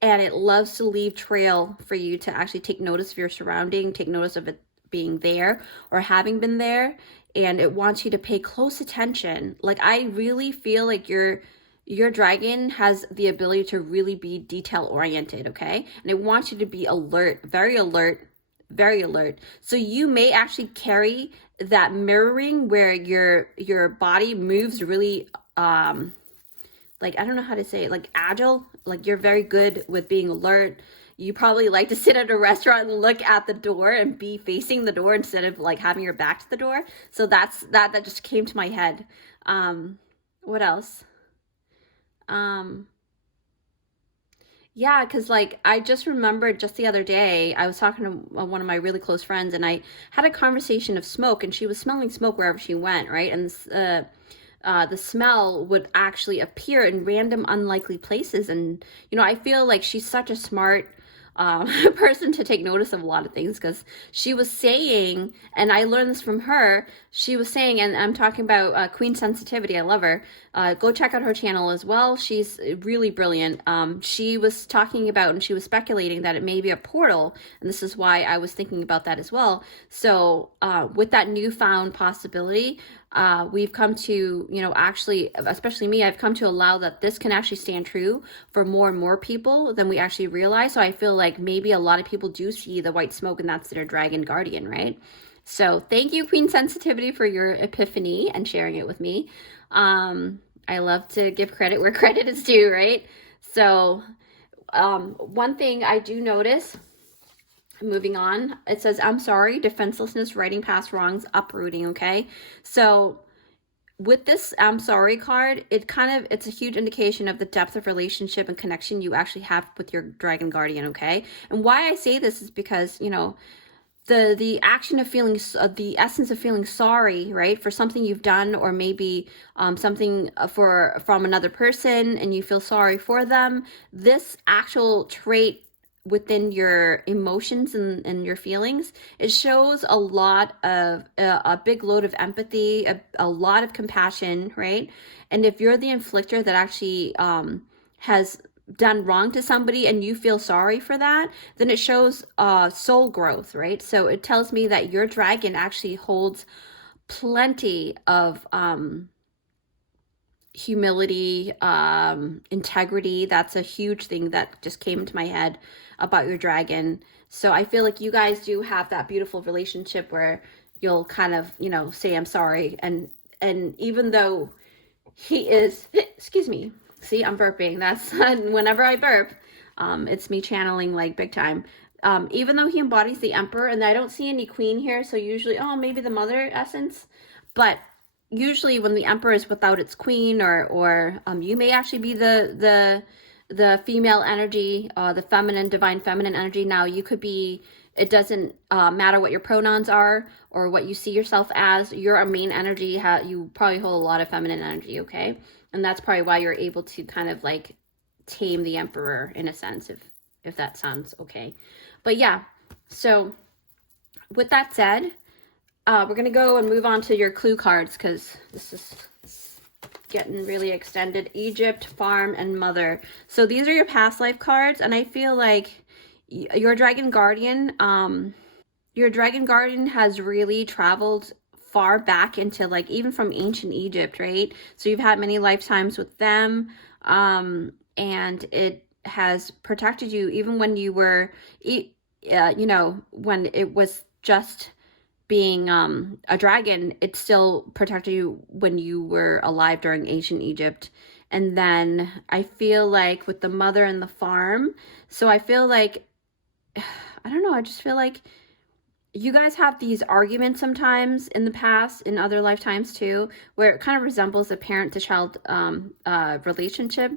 it loves to leave trail for you to actually take notice of your surrounding, take notice of it being there or having been there, and it wants you to pay close attention. Like, I really feel like your dragon has the ability to really be detail oriented, okay? And it wants you to be alert, very alert, very alert. So you may actually carry that mirroring where your body moves really like, I don't know how to say it, like agile. Like, you're very good with being alert. You probably like to sit at a restaurant and look at the door and be facing the door instead of like having your back to the door. So that just came to my head. What else? Yeah, because like I just remembered just the other day, I was talking to one of my really close friends, and I had a conversation of smoke, and she was smelling smoke wherever she went, right? And the smell would actually appear in random unlikely places. And I feel like she's such a smart person to take notice of a lot of things, because she was saying, and I learned this from her, she was saying, and I'm talking about Queen Sensitivity, I love her, go check out her channel as well, she's really brilliant. She was talking about, and she was speculating that it may be a portal, and this is why I was thinking about that as well. So with that newfound possibility, we've come to, you know, actually, especially me, I've come to allow that this can actually stand true for more and more people than we actually realize. So I feel like maybe a lot of people do see the white smoke and that's their dragon guardian, right? So thank you, Queen Sensitivity, for your epiphany and sharing it with me. I love to give credit where credit is due, right? So one thing I do notice, moving on, it says, I'm sorry, defenselessness, writing past wrongs, uprooting, okay? So with this I'm sorry card, it's a huge indication of the depth of relationship and connection you actually have with your dragon guardian, okay? And why I say this is because, you know, the action of feeling, the essence of feeling sorry, right, for something you've done, or maybe something from another person, and you feel sorry for them. This actual trait within your emotions and your feelings, it shows a lot of a big load of empathy, a lot of compassion, right? And if you're the inflictor that actually has done wrong to somebody and you feel sorry for that, then it shows soul growth, right? So it tells me that your dragon actually holds plenty of humility, integrity. That's a huge thing that just came into my head about your dragon. So I feel like you guys do have that beautiful relationship where you'll kind of, you know, say I'm sorry, and even though he is excuse me, see, I'm burping. That's whenever I burp, it's me channeling like big time. Even though he embodies the emperor, and I don't see any queen here, so usually, oh, maybe the mother essence, but usually when the emperor is without its queen, or you may actually be the female energy, the feminine, divine feminine energy. Now you could be, it doesn't matter what your pronouns are or what you see yourself as. You're a main energy. You probably hold a lot of feminine energy, okay? And that's probably why you're able to kind of like tame the emperor in a sense, if that sounds okay. But yeah, so with that said, we're going to go and move on to your clue cards, because this is getting really extended. Egypt, farm, and mother. So these are your past life cards, and I feel like your dragon guardian has really traveled far back into, like, even from ancient Egypt, right? So you've had many lifetimes with them, and it has protected you even when you were, you know, when it was just being a dragon. It still protected you when you were alive during ancient Egypt. And then I feel like with the mother and the farm, so I feel like, I don't know, I just feel like you guys have these arguments sometimes in the past, in other lifetimes too, where it kind of resembles a parent to child relationship,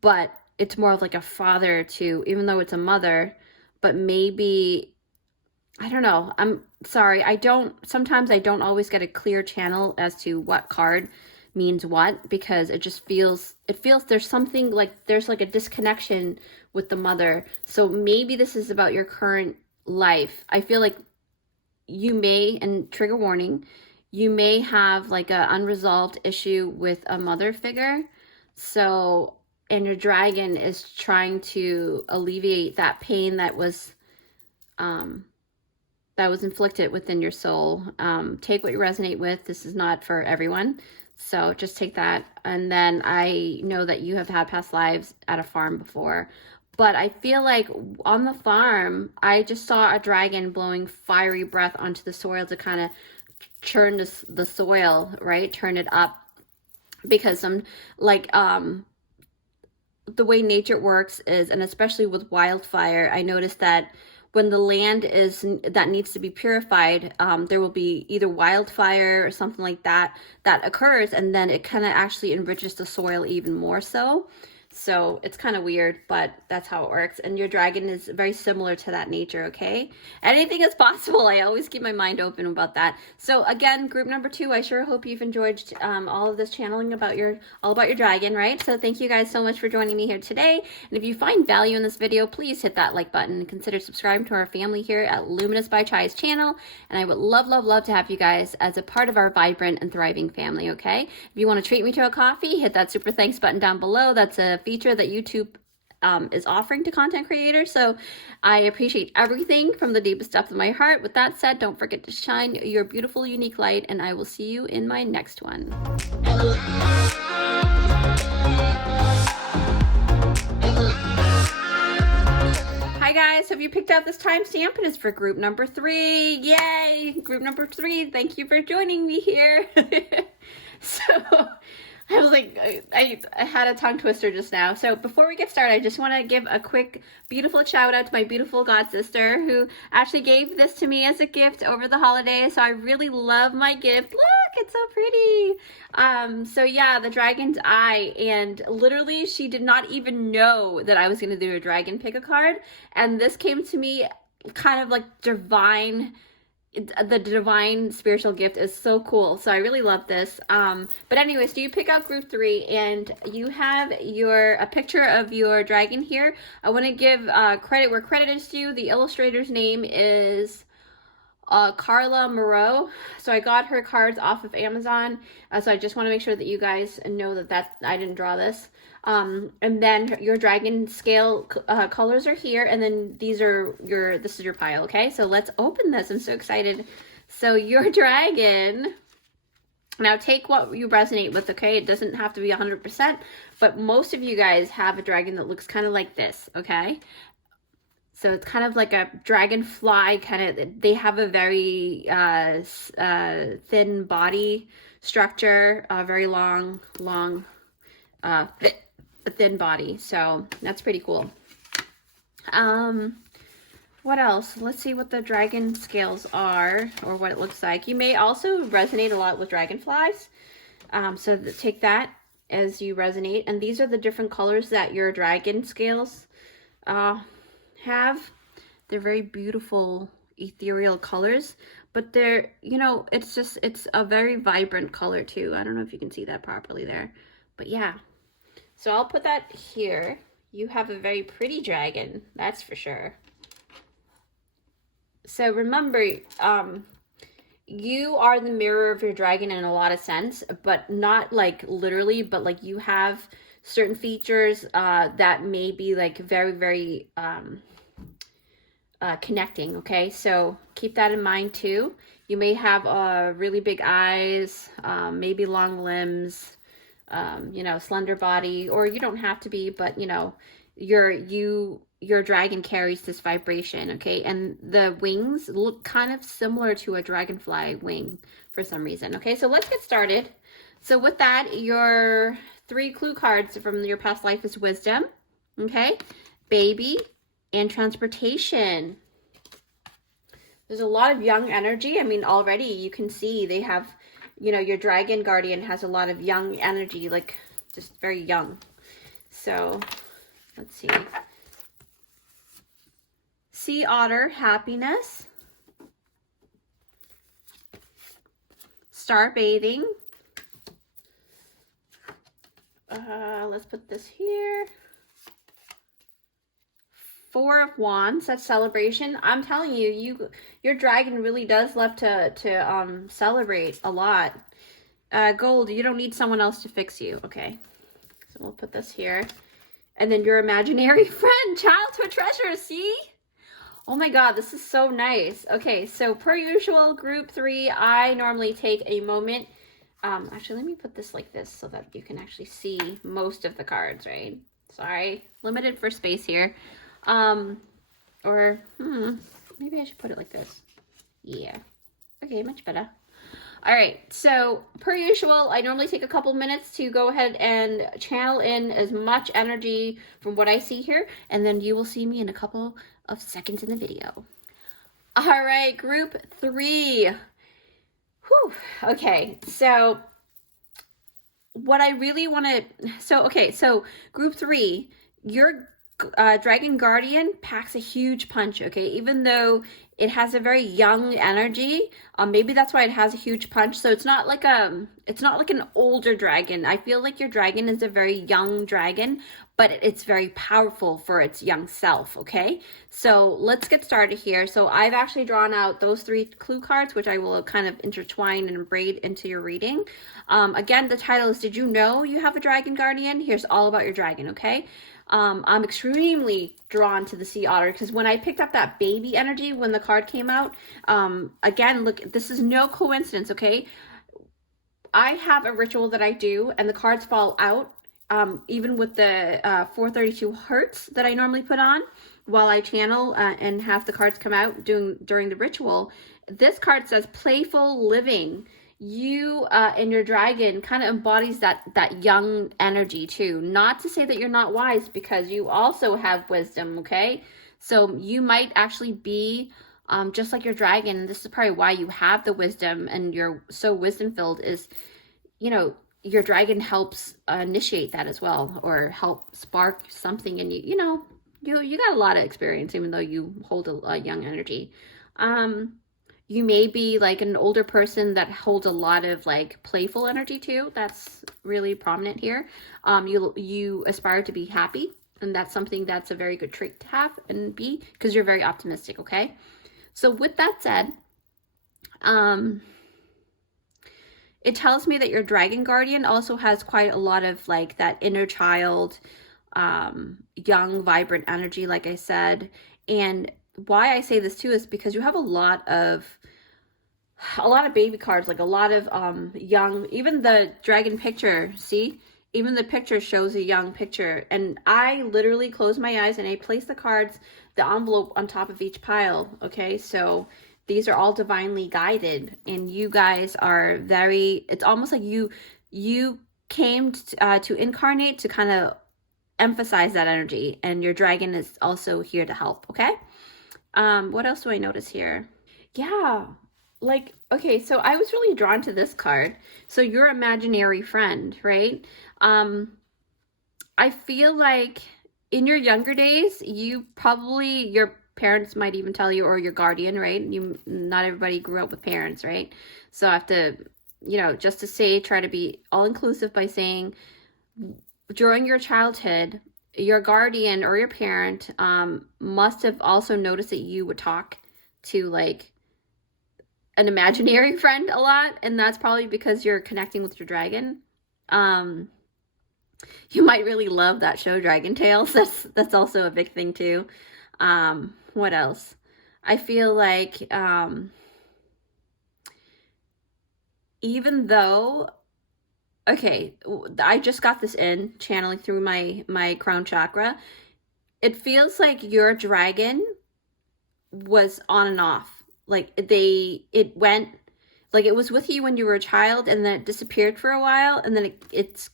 but it's more of like a father to, even though it's a mother, but maybe, I don't know, I'm sorry, sometimes I don't always get a clear channel as to what card means what, because it just feels there's something like, there's like a disconnection with the mother. So maybe this is about your current life. I feel like you may, and trigger warning, you may have like a unresolved issue with a mother figure. So, and your dragon is trying to alleviate that pain that was inflicted within your soul. Take what you resonate with. This is not for everyone, so just take that. And then I know that you have had past lives at a farm before, but I feel like on the farm, I just saw a dragon blowing fiery breath onto the soil to kind of churn the soil, right? Turn it up, because I'm like, the way nature works is, and especially with wildfire, I noticed that when the land that needs to be purified, there will be either wildfire or something like that occurs, and then it kind of actually enriches the soil even more so. So it's kind of weird, but that's how it works. And your dragon is very similar to that nature, okay? Anything is possible. I always keep my mind open about that. So again, group number 2, I sure hope you've enjoyed all of this channeling all about your dragon, right? So thank you guys so much for joining me here today. And if you find value in this video, please hit that like button and consider subscribing to our family here at Luminous by Chai's channel. And I would love, love, love to have you guys as a part of our vibrant and thriving family, okay? If you want to treat me to a coffee, hit that super thanks button down below. That's a feature that YouTube is offering to content creators. So I appreciate everything from the deepest depth of my heart. With that said, don't forget to shine your beautiful, unique light, and I will see you in my next one. Hi guys, have you picked out this timestamp? It is for group number 3. Yay! Group number 3. Thank you for joining me here. So I was like, I had a tongue twister just now. So before we get started, I just want to give a quick, beautiful shout out to my beautiful god sister who actually gave this to me as a gift over the holidays. So I really love my gift. Look, it's so pretty. So yeah, the dragon's eye, and literally she did not even know that I was going to do a dragon pick a card. And this came to me kind of like divine. The divine spiritual gift is so cool. So I really love this. But anyways, do you pick out group 3 and you have a picture of your dragon here. I want to give credit where credit is due. The illustrator's name is Carla Moreau. So I got her cards off of Amazon. So I just want to make sure that you guys know that I didn't draw this. And then your dragon scale colors are here, and then this is your pile. Okay, so let's open this. I'm so excited. So your dragon, now take what you resonate with. Okay, it doesn't have to be 100%, but most of you guys have a dragon that looks kind of like this. Okay, so it's kind of like a dragonfly kind of. They have a very thin body structure, very long. A thin body, so that's pretty cool. What else? Let's see what the dragon scales are, or what it looks like. You may also resonate a lot with dragonflies, so take that as you resonate. And these are the different colors that your dragon scales have. They're very beautiful, ethereal colors, but they're, it's a very vibrant color too. I don't know if you can see that properly there, but yeah. So I'll put that here. You have a very pretty dragon, that's for sure. So remember, you are the mirror of your dragon in a lot of sense, but not like literally, but like you have certain features that may be like very, very connecting, okay? So keep that in mind too. You may have really big eyes, maybe long limbs, slender body, or you don't have to be, but your dragon carries this vibration, okay? And the wings look kind of similar to a dragonfly wing for some reason, okay? So let's get started. So with that, your 3 clue cards from your past life is wisdom, okay? Baby and transportation. There's a lot of young energy. I mean, already you can see they have, your dragon guardian has a lot of young energy, like just very young. So let's see. Sea otter, happiness. Star bathing. Let's put this here. 4 of Wands, that's celebration. I'm telling you, your dragon really does love to celebrate a lot. Gold, you don't need someone else to fix you. Okay, so we'll put this here. And then your imaginary friend, childhood treasure, see? Oh my God, this is so nice. Okay, so per usual, group 3, I normally take a moment. Actually, let me put this like this so that you can actually see most of the cards, right? Sorry, limited for space here. Maybe I should put it like this. Yeah. Okay, much better. All right, so per usual, I normally take a couple minutes to go ahead and channel in as much energy from what I see here, and then you will see me in a couple of seconds in the video. All right, group 3. Whew. Okay, so what I really want to, so group 3, your Dragon Guardian packs a huge punch, okay? Even though it has a very young energy, maybe that's why it has a huge punch. So it's not like an older dragon. I feel like your dragon is a very young dragon, but it's very powerful for its young self, okay? So let's get started here. So I've actually drawn out those 3 clue cards, which I will kind of intertwine and braid into your reading. Again, the title is, Did You Know You Have a Dragon Guardian? Here's all about your dragon, okay? I'm extremely drawn to the sea otter because when I picked up that baby energy when the card came out, again, look, this is no coincidence, okay? I have a ritual that I do and the cards fall out, even with the 432 hertz that I normally put on while I channel and have the cards come out during the ritual. This card says playful living. You and your dragon kind of embodies that young energy too. Not to say that you're not wise, because you also have wisdom, okay? So you might actually be just like your dragon. And this is probably why you have the wisdom and you're so wisdom filled, is, you know, your dragon helps initiate that as well, or help spark something in you. You know, you got a lot of experience, even though you hold a young energy. You may be like an older person that holds a lot of like playful energy too. That's really prominent here. You aspire to be happy, and that's something that's a very good trait to have and be, because you're very optimistic, okay? So with that said, it tells me that your dragon guardian also has quite a lot of like that inner child, young, vibrant energy, like I said. And why I say this too is because you have a lot of baby cards, like a lot of young, even the dragon picture, see? Even the picture shows a young picture. And I literally close my eyes and I place the cards, the envelope on top of each pile, okay? So these are all divinely guided, and you guys are very, it's almost like you came to incarnate to kind of emphasize that energy, and your dragon is also here to help, okay? What else do I notice here? Yeah, like, okay, so I was really drawn to this card. So your imaginary friend, right? I feel like in your younger days, your parents might even tell you, or your guardian, right? Not everybody grew up with parents, right? So I have to, you know, just to say, try to be all inclusive by saying, during your childhood, your guardian or your parent must have also noticed that you would talk to like an imaginary friend a lot, and that's probably because you're connecting with your dragon. You might really love that show Dragon Tales. That's also a big thing too. What else? I feel like even though, okay, I just got this in channeling through my crown chakra, it feels like your dragon was on and off. Like it went, like it was with you when you were a child, and then it disappeared for a while, and then it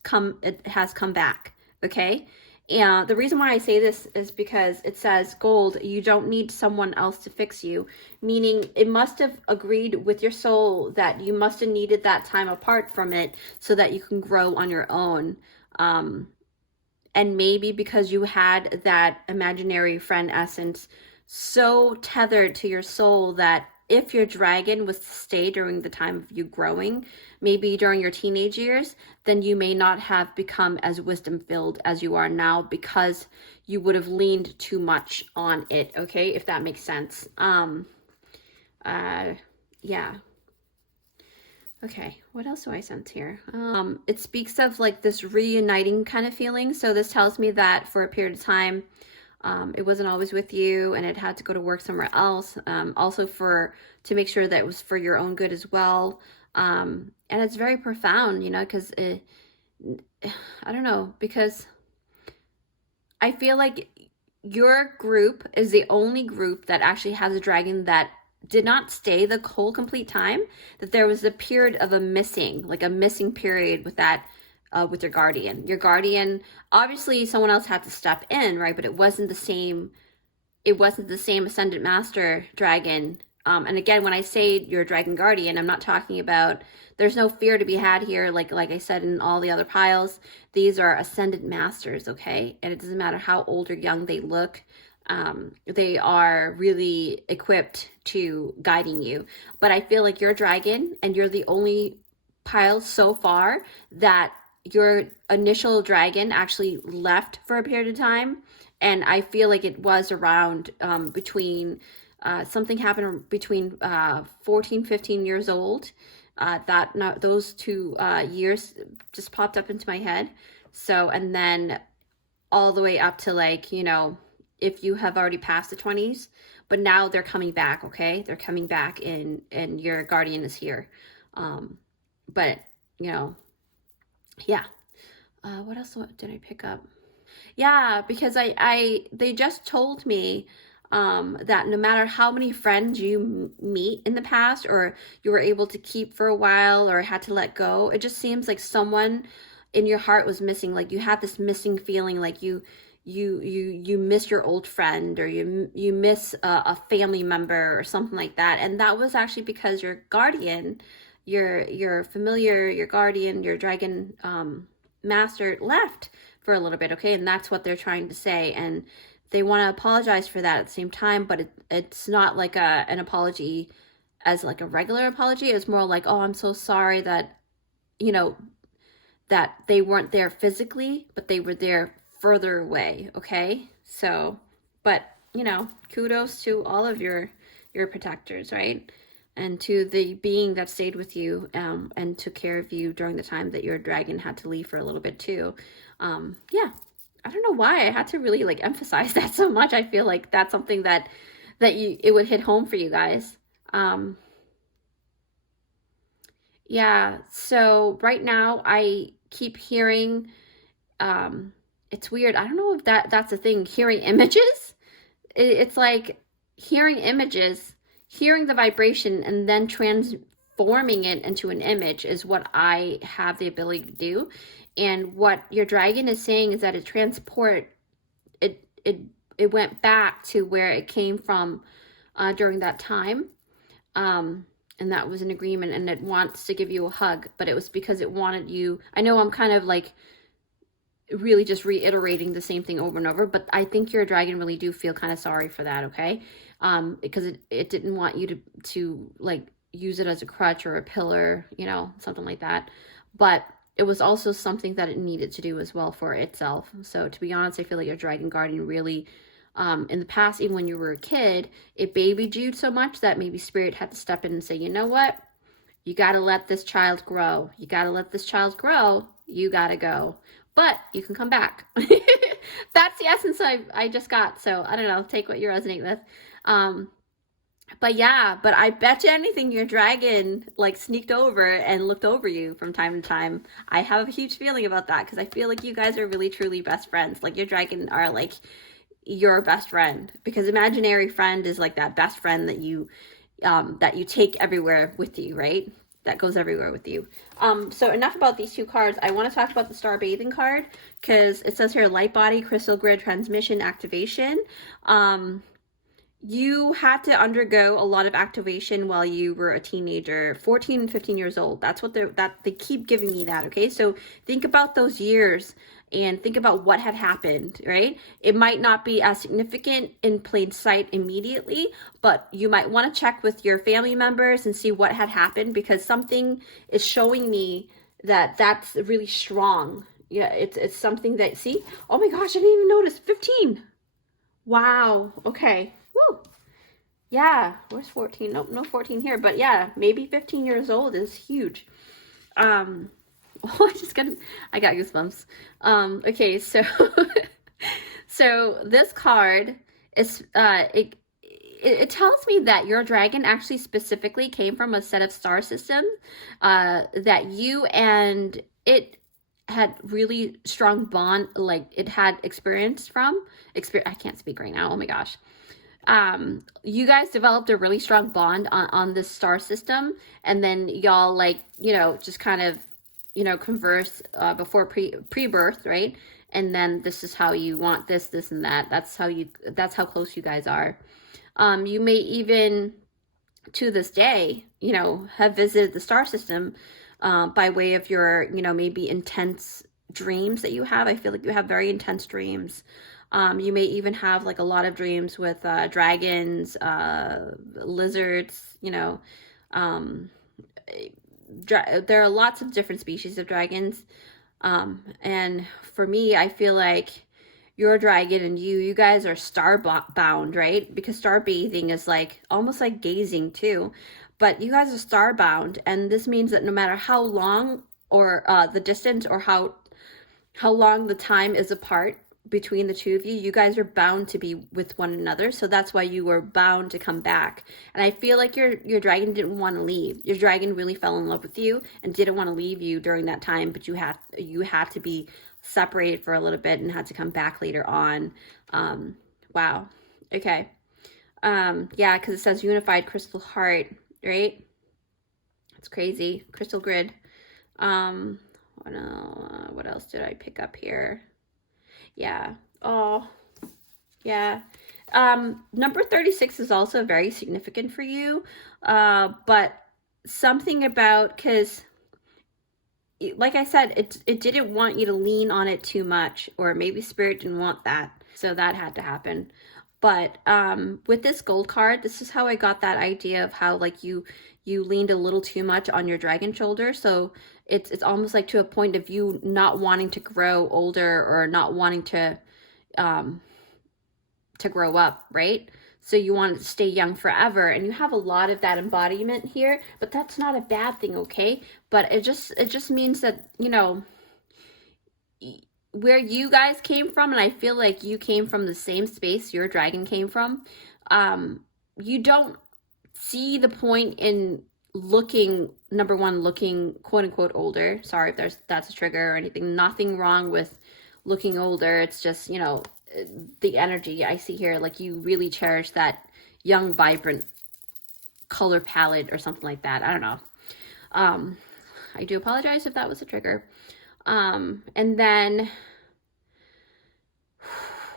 has come back, okay? And the reason why I say this is because it says, gold, you don't need someone else to fix you, meaning it must have agreed with your soul that you must have needed that time apart from it so that you can grow on your own. And maybe because you had that imaginary friend essence so tethered to your soul that if your dragon was to stay during the time of you growing, maybe during your teenage years, then you may not have become as wisdom filled as you are now, because you would have leaned too much on it, okay? If that makes sense. Yeah. Okay, what else do I sense here? It speaks of like this reuniting kind of feeling. So this tells me that for a period of time, it wasn't always with you, and it had to go to work somewhere else. Also to make sure that it was for your own good as well. And it's very profound, you know, because I don't know, because I feel like your group is the only group that actually has a dragon that did not stay the whole complete time, that there was a period of a missing period with that, with your guardian. Your guardian, obviously someone else had to step in, right? But it wasn't the same ascendant master dragon. And again, when I say your dragon guardian, I'm not talking about, there's no fear to be had here. Like I said in all the other piles, these are ascendant masters, okay? And it doesn't matter how old or young they look. They are really equipped to guiding you. But I feel like your dragon, and you're the only pile so far that your initial dragon actually left for a period of time. And I feel like it was around between something happened between 14, 15 years old. Those 2 years just popped up into my head. So, and then all the way up to like, you know, if you have already passed the 20s, but now they're coming back, okay? They're coming back and your guardian is here. But, you know, yeah. What else did I pick up? Yeah, because they just told me that no matter how many friends you meet in the past or you were able to keep for a while or had to let go, it just seems like someone in your heart was missing. Like you had this missing feeling, like you miss your old friend, or you miss a family member or something like that. And that was actually because your guardian, your familiar, your guardian, your dragon master left for a little bit, okay? And that's what they're trying to say, and they want to apologize for that at the same time, but it's not like an apology as like a regular apology. It's more like, oh, I'm so sorry that, you know, that they weren't there physically, but they were there further away, okay? So, but, you know, kudos to all of your protectors, right? And to the being that stayed with you and took care of you during the time that your dragon had to leave for a little bit too. Yeah, I don't know why I had to really like emphasize that so much. I feel like that's something that it would hit home for you guys. Yeah, so right now I keep hearing, it's weird. I don't know if that's a thing, hearing images. It's like hearing images, hearing the vibration, and then transforming it into an image is what I have the ability to do. And what your dragon is saying is that it went back to where it came from during that time. And that was an agreement, and it wants to give you a hug, but it was because it wanted you. I know I'm kind of like really just reiterating the same thing over and over, but I think your dragon really do feel kind of sorry for that, okay? Because it didn't want you to like use it as a crutch or a pillar, you know, something like that. But it was also something that it needed to do as well for itself. So to be honest, I feel like your dragon guardian really, in the past, even when you were a kid, it babied you so much that maybe spirit had to step in and say, you know what? You got to let this child grow. You got to let this child grow. You got to go. But you can come back. That's the essence I just got. So I don't know, take what you resonate with. But yeah, but I bet you anything your dragon like sneaked over and looked over you from time to time. I have a huge feeling about that because I feel like you guys are really truly best friends. Like your dragon are like your best friend, because imaginary friend is like that best friend that you take everywhere with you, right? That goes everywhere with you. So enough about these two cards. I want to talk about the Star Bathing card because it says here light body, crystal grid, transmission, activation. You had to undergo a lot of activation while you were a teenager, 14 and 15 years old. That's what they keep giving me that, okay? So think about those years and think about what had happened, right? It might not be as significant in plain sight immediately, but you might want to check with your family members and see what had happened, because something is showing me that that's really strong. Yeah, it's something that, see? Oh my gosh, I didn't even notice. 15. Wow. Okay. Woo. Yeah. Where's 14? Nope, no 14 here. But yeah, maybe 15 years old is huge. Oh, I got goosebumps. Okay, so so this card is it tells me that your dragon actually specifically came from a set of star systems that you and it had really strong bond, like it had experience from. I can't speak right now. Oh my gosh. You guys developed a really strong bond on this star system, and then y'all like, you know, just kind of, you know, converse before pre-birth, right? And then this is how you want this, and that. That's how close you guys are. You may even, to this day, you know, have visited the star system by way of your, you know, maybe intense dreams that you have. I feel like you have very intense dreams. You may even have like a lot of dreams with dragons, lizards, you know. There are lots of different species of dragons. And for me, I feel like your dragon and you guys are star bound, right? Because star bathing is like almost like gazing too. But you guys are star bound, and this means that no matter how long or the distance or how long the time is apart between the two of you, you guys are bound to be with one another. So that's why you were bound to come back. And I feel like your dragon didn't want to leave. Your dragon really fell in love with you and didn't want to leave you during that time, but you had to be separated for a little bit and had to come back later on. Wow. Okay. Yeah, because it says unified crystal heart, right? It's crazy. Crystal grid. What else did I pick up here? Yeah. Oh, yeah. Number 36 is also very significant for you. But something about, because like I said, it didn't want you to lean on it too much, or maybe spirit didn't want that. So that had to happen. But with this gold card, this is how I got that idea of how like you leaned a little too much on your dragon shoulder. So it's almost like to a point of you not wanting to grow older or not wanting to grow up, right? So you want to stay young forever, and you have a lot of that embodiment here, but that's not a bad thing, okay? But it just means that, you know, where you guys came from, and I feel like you came from the same space your dragon came from, you don't see the point in looking, number one, looking quote unquote older. Sorry if that's a trigger or anything. Nothing wrong with looking older. It's just, you know, the energy I see here, like you really cherish that young, vibrant color palette or something like that. I don't know. I do apologize if that was a trigger. And then,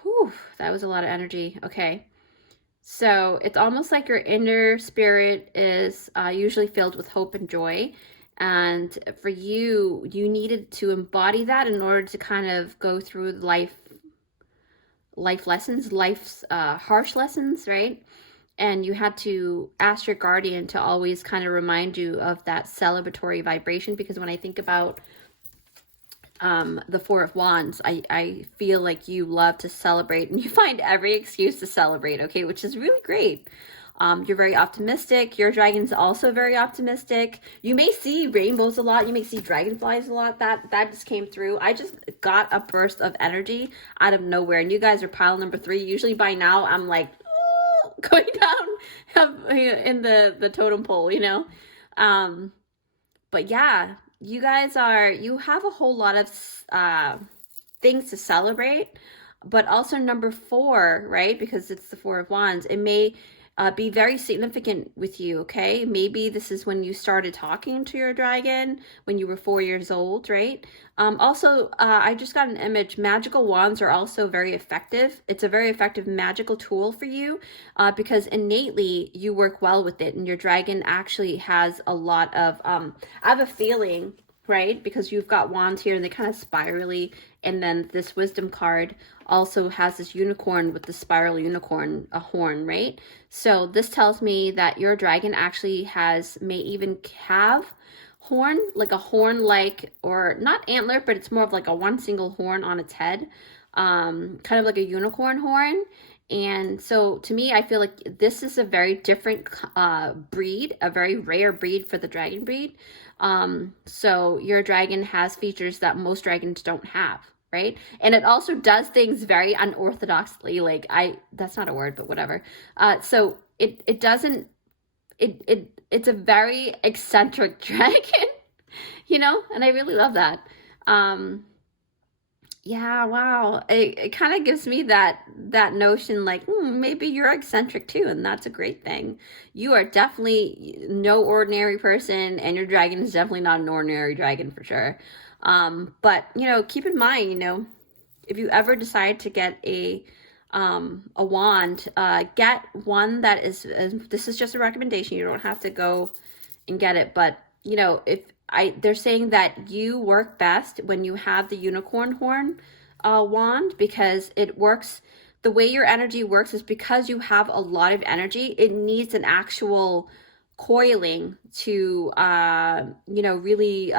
whew, that was a lot of energy. Okay. So it's almost like your inner spirit is usually filled with hope and joy. And for you, you needed to embody that in order to kind of go through life lessons, life's harsh lessons, right? And you had to ask your guardian to always kind of remind you of that celebratory vibration, because when I think about the Four of Wands, I feel like you love to celebrate, and you find every excuse to celebrate, okay, which is really great. You're very optimistic. Your dragon's also very optimistic. You may see rainbows a lot. You may see dragonflies a lot. That just came through. I just got a burst of energy out of nowhere, and you guys are pile number 3. Usually by now I'm like going down in the totem pole, you know. But yeah, you guys you have a whole lot of things to celebrate, but also number 4, right? Because it's the Four of Wands. It may be very significant with you, okay? Maybe this is when you started talking to your dragon when you were 4 years old, right? Also, I just got an image. Magical wands are also very effective. It's a very effective magical tool for you because innately you work well with it, and your dragon actually has a lot of, I have a feeling, right? Because you've got wands here and they kind of spirally, and then this wisdom card also has this unicorn with the spiral unicorn, a horn, right? So this tells me that your dragon actually may even have horn, like a horn, like, or not antler, but it's more of like a one single horn on its head, kind of like a unicorn horn. And so to me, I feel like this is a very different breed, a very rare breed for the dragon breed. So your dragon has features that most dragons don't have, right? And it also does things very unorthodoxly, like that's not a word, but whatever. So it's a very eccentric dragon, you know, and I really love that. Yeah, wow. It kind of gives me that notion like, maybe you're eccentric too, and that's a great thing. You are definitely no ordinary person, and your dragon is definitely not an ordinary dragon for sure. But, you know, keep in mind, you know, if you ever decide to get a wand, get one that is, this is just a recommendation. You don't have to go and get it, but, you know, they're saying that you work best when you have the unicorn horn wand, because it works, the way your energy works is because you have a lot of energy, it needs an actual coiling to, you know, really,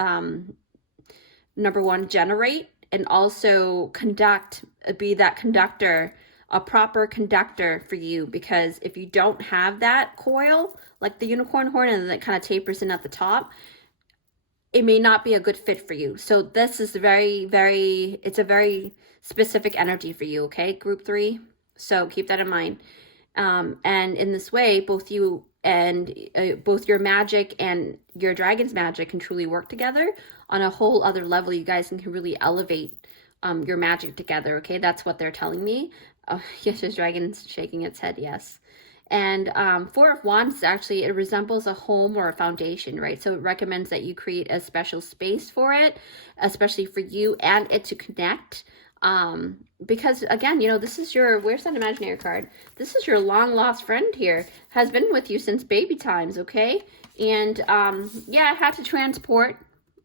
number one, generate, and also conduct, be that conductor, a proper conductor for you. Because if you don't have that coil, like the unicorn horn, and then it kind of tapers in at the top, it may not be a good fit for you. So this is it's a very specific energy for you, okay? Group 3. So keep that in mind. And in this way, both you and both your magic and your dragon's magic can truly work together on a whole other level. You guys can really elevate your magic together, okay? That's what they're telling me. Oh, yes, this dragon's shaking its head, yes. And Four of Wands, actually, it resembles a home or a foundation, right? So it recommends that you create a special space for it, especially for you and it to connect. Because again, you know, this is your, where's that imaginary card? This is your long lost friend here, has been with you since baby times, okay? And yeah, I had to transport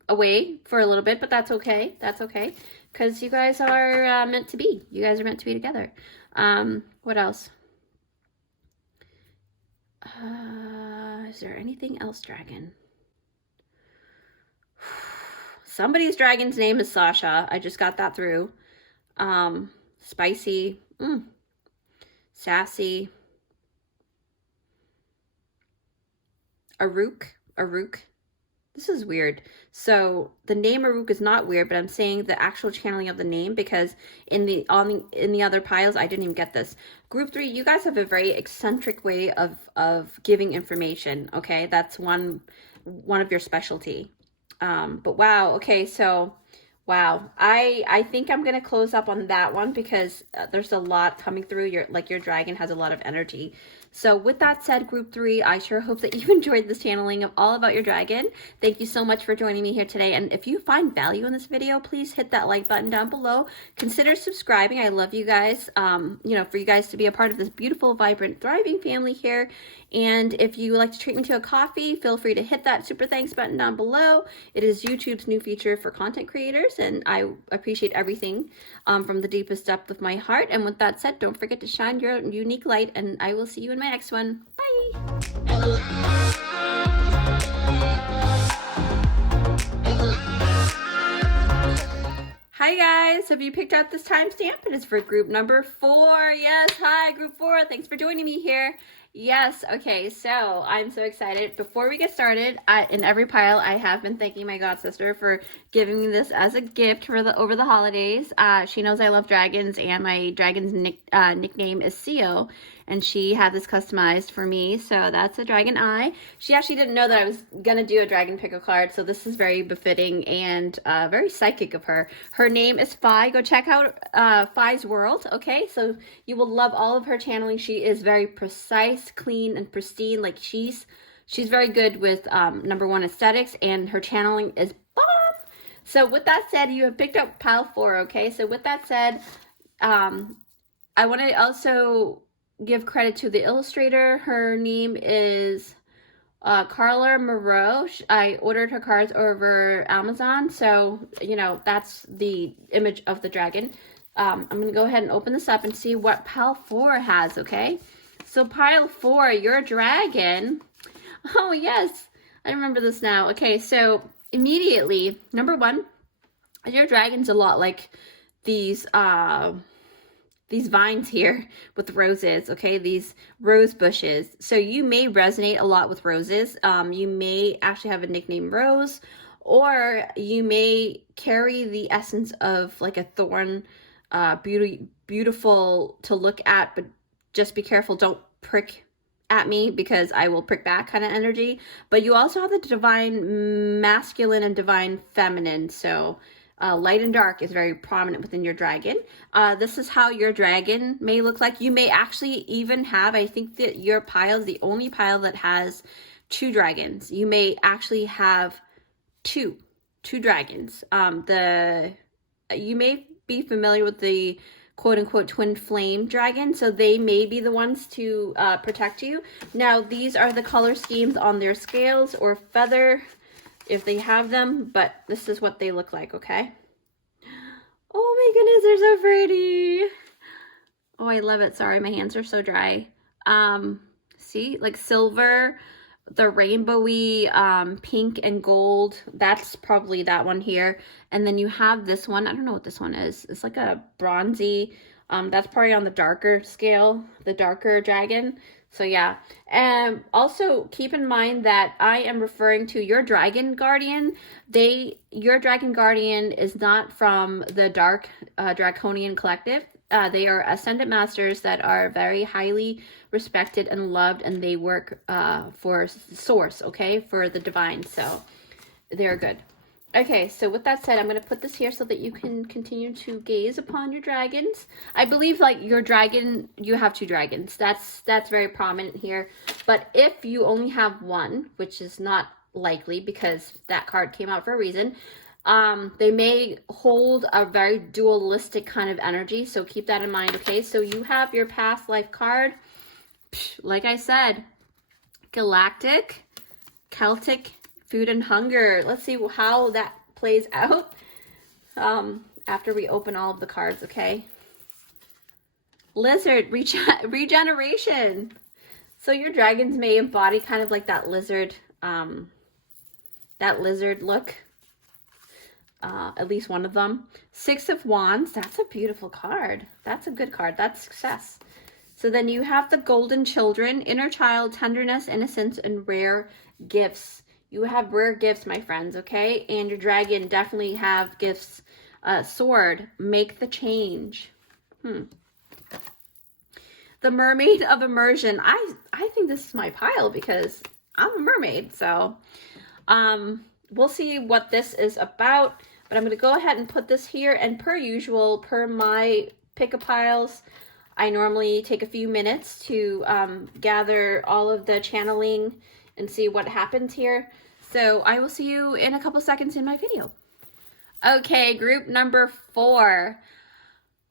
away for a little bit, but that's okay. That's okay. Because you guys are meant to be. You guys are meant to be together. What else? Is there anything else, dragon? Somebody's dragon's name is Sasha. I just got that through. Spicy. Sassy. Aruk. This is weird. So the name Aruk is not weird, but I'm saying the actual channeling of the name, because in the other piles I didn't even get this. Group 3, you guys have a very eccentric way of giving information. Okay, that's one of your specialty. But wow. Okay, so wow. I think I'm gonna close up on that one because there's a lot coming through. Your dragon has a lot of energy. So with that said, Group 3, I sure hope that you enjoyed this channeling of all about your dragon. Thank you so much for joining me here today. And if you find value in this video, please hit that like button down below. Consider subscribing. I love you guys, you know, for you guys to be a part of this beautiful, vibrant, thriving family here. And if you would like to treat me to a coffee, feel free to hit that super thanks button down below. It is YouTube's new feature for content creators, and I appreciate everything from the deepest depth of my heart. And with that said, don't forget to shine your unique light, and I will see you in my next one. Bye! Hi guys, have you picked out this timestamp? It is for group number 4. Yes, hi group 4. Thanks for joining me here. Yes, okay, so I'm so excited. Before we get started, in every pile, I have been thanking my god sister for giving me this as a gift for over the holidays. She knows I love dragons, and my dragon's nickname is Sio, and she had this customized for me, so that's a dragon eye. She actually didn't know that I was gonna do a dragon pick a card, so this is very befitting and very psychic of her. Her name is Fi. Go check out Fi's World, okay? So you will love all of her channeling. She is very precise, clean, and pristine. Like she's very good with number 1 aesthetics, and her channeling is bomb. So with that said, you have picked up pile 4, okay? So with that said, I want to also give credit to the illustrator. Her name is Carla Moreau. I ordered her cards over Amazon, so you know that's the image of the dragon. I'm gonna go ahead and open this up and see what pile 4 has. Okay, so pile 4, your dragon. Oh yes, I remember this now. Okay, so immediately, number 1, your dragon's a lot like these vines here with roses, okay? These rose bushes. So you may resonate a lot with roses. You may actually have a nickname Rose, or you may carry the essence of like a thorn, beautiful to look at, but just be careful, don't prick at me because I will prick back kind of energy. But you also have the divine masculine and divine feminine, so light and dark is very prominent within your dragon. This is how your dragon may look like. You may actually even have, I think that your pile is the only pile that has 2 dragons. You may actually have two dragons. You may be familiar with the quote-unquote twin flame dragon, so they may be the ones to protect you. Now, these are the color schemes on their scales or feather, if they have them, but this is what they look like, okay? Oh my goodness, they're so pretty. Oh, I love it. Sorry, my hands are so dry. See, like silver, the rainbowy pink and gold. That's probably that one here. And then you have this one. I don't know what this one is. It's like a bronzy. That's probably on the darker scale, the darker dragon. So yeah, and also keep in mind that I am referring to your dragon guardian. Your dragon guardian is not from the Dark Draconian Collective. They are ascendant masters that are very highly respected and loved, and they work for source, okay, for the divine. So they're good. Okay, so with that said, I'm going to put this here so that you can continue to gaze upon your dragons. I believe, like, your dragon, you have 2 dragons. That's very prominent here. But if you only have 1, which is not likely because that card came out for a reason, they may hold a very dualistic kind of energy. So keep that in mind, okay? So you have your past life card. Like I said, galactic, Celtic, food and hunger. Let's see how that plays out after we open all of the cards, okay? Lizard, regeneration. So your dragons may embody kind of like that lizard look. At least one of them. 6 of Wands. That's a beautiful card. That's a good card. That's success. So then you have the golden children, inner child, tenderness, innocence, and rare gifts. You have rare gifts, my friends, okay? And your dragon definitely have gifts. Sword, make the change. The mermaid of immersion. I think this is my pile because I'm a mermaid. So we'll see what this is about. But I'm going to go ahead and put this here. And per usual, per my pick-a-piles, I normally take a few minutes to gather all of the channeling and see what happens here. So I will see you in a couple seconds in my video. Okay, group number 4.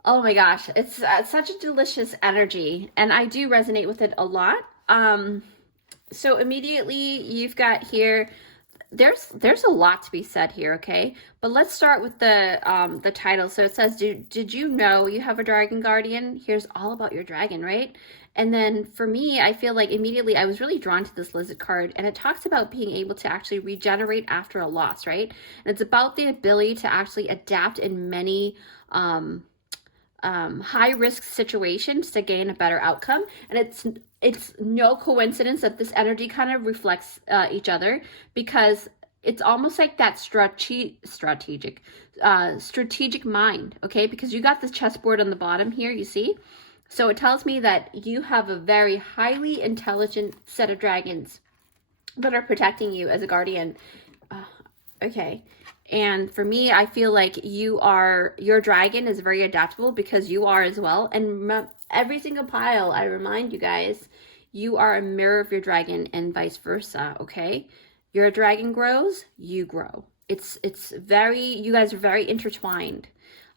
Oh my gosh, it's such a delicious energy, and I do resonate with it a lot. So immediately you've got here, there's a lot to be said here, okay? But let's start with the title. So it says, did you know you have a dragon guardian? Here's all about your dragon, right? And then for me, I feel like immediately I was really drawn to this lizard card, and it talks about being able to actually regenerate after a loss, right? And it's about the ability to actually adapt in many high-risk situations to gain a better outcome. And it's no coincidence that this energy kind of reflects each other, because it's almost like that strategic mind, okay? Because you got this chessboard on the bottom here, you see? So it tells me that you have a very highly intelligent set of dragons that are protecting you as a guardian. Okay. And for me, I feel like your dragon is very adaptable because you are as well. And every single pile, I remind you guys, you are a mirror of your dragon and vice versa, okay? Your dragon grows, you grow. You guys are very intertwined.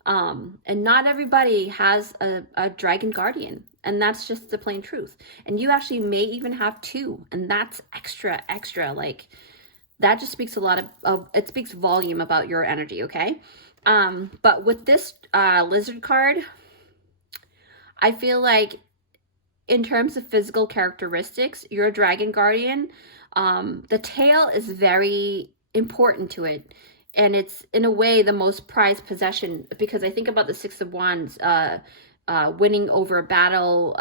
And not everybody has a dragon guardian, and that's just the plain truth. And you actually may even have 2, and that's extra, like, that just speaks a lot it speaks volume about your energy, okay? But with this lizard card, I feel like in terms of physical characteristics, your dragon guardian, the tail is very important to it. And it's, in a way, the most prized possession, because I think about the 6 of Wands, winning over a battle,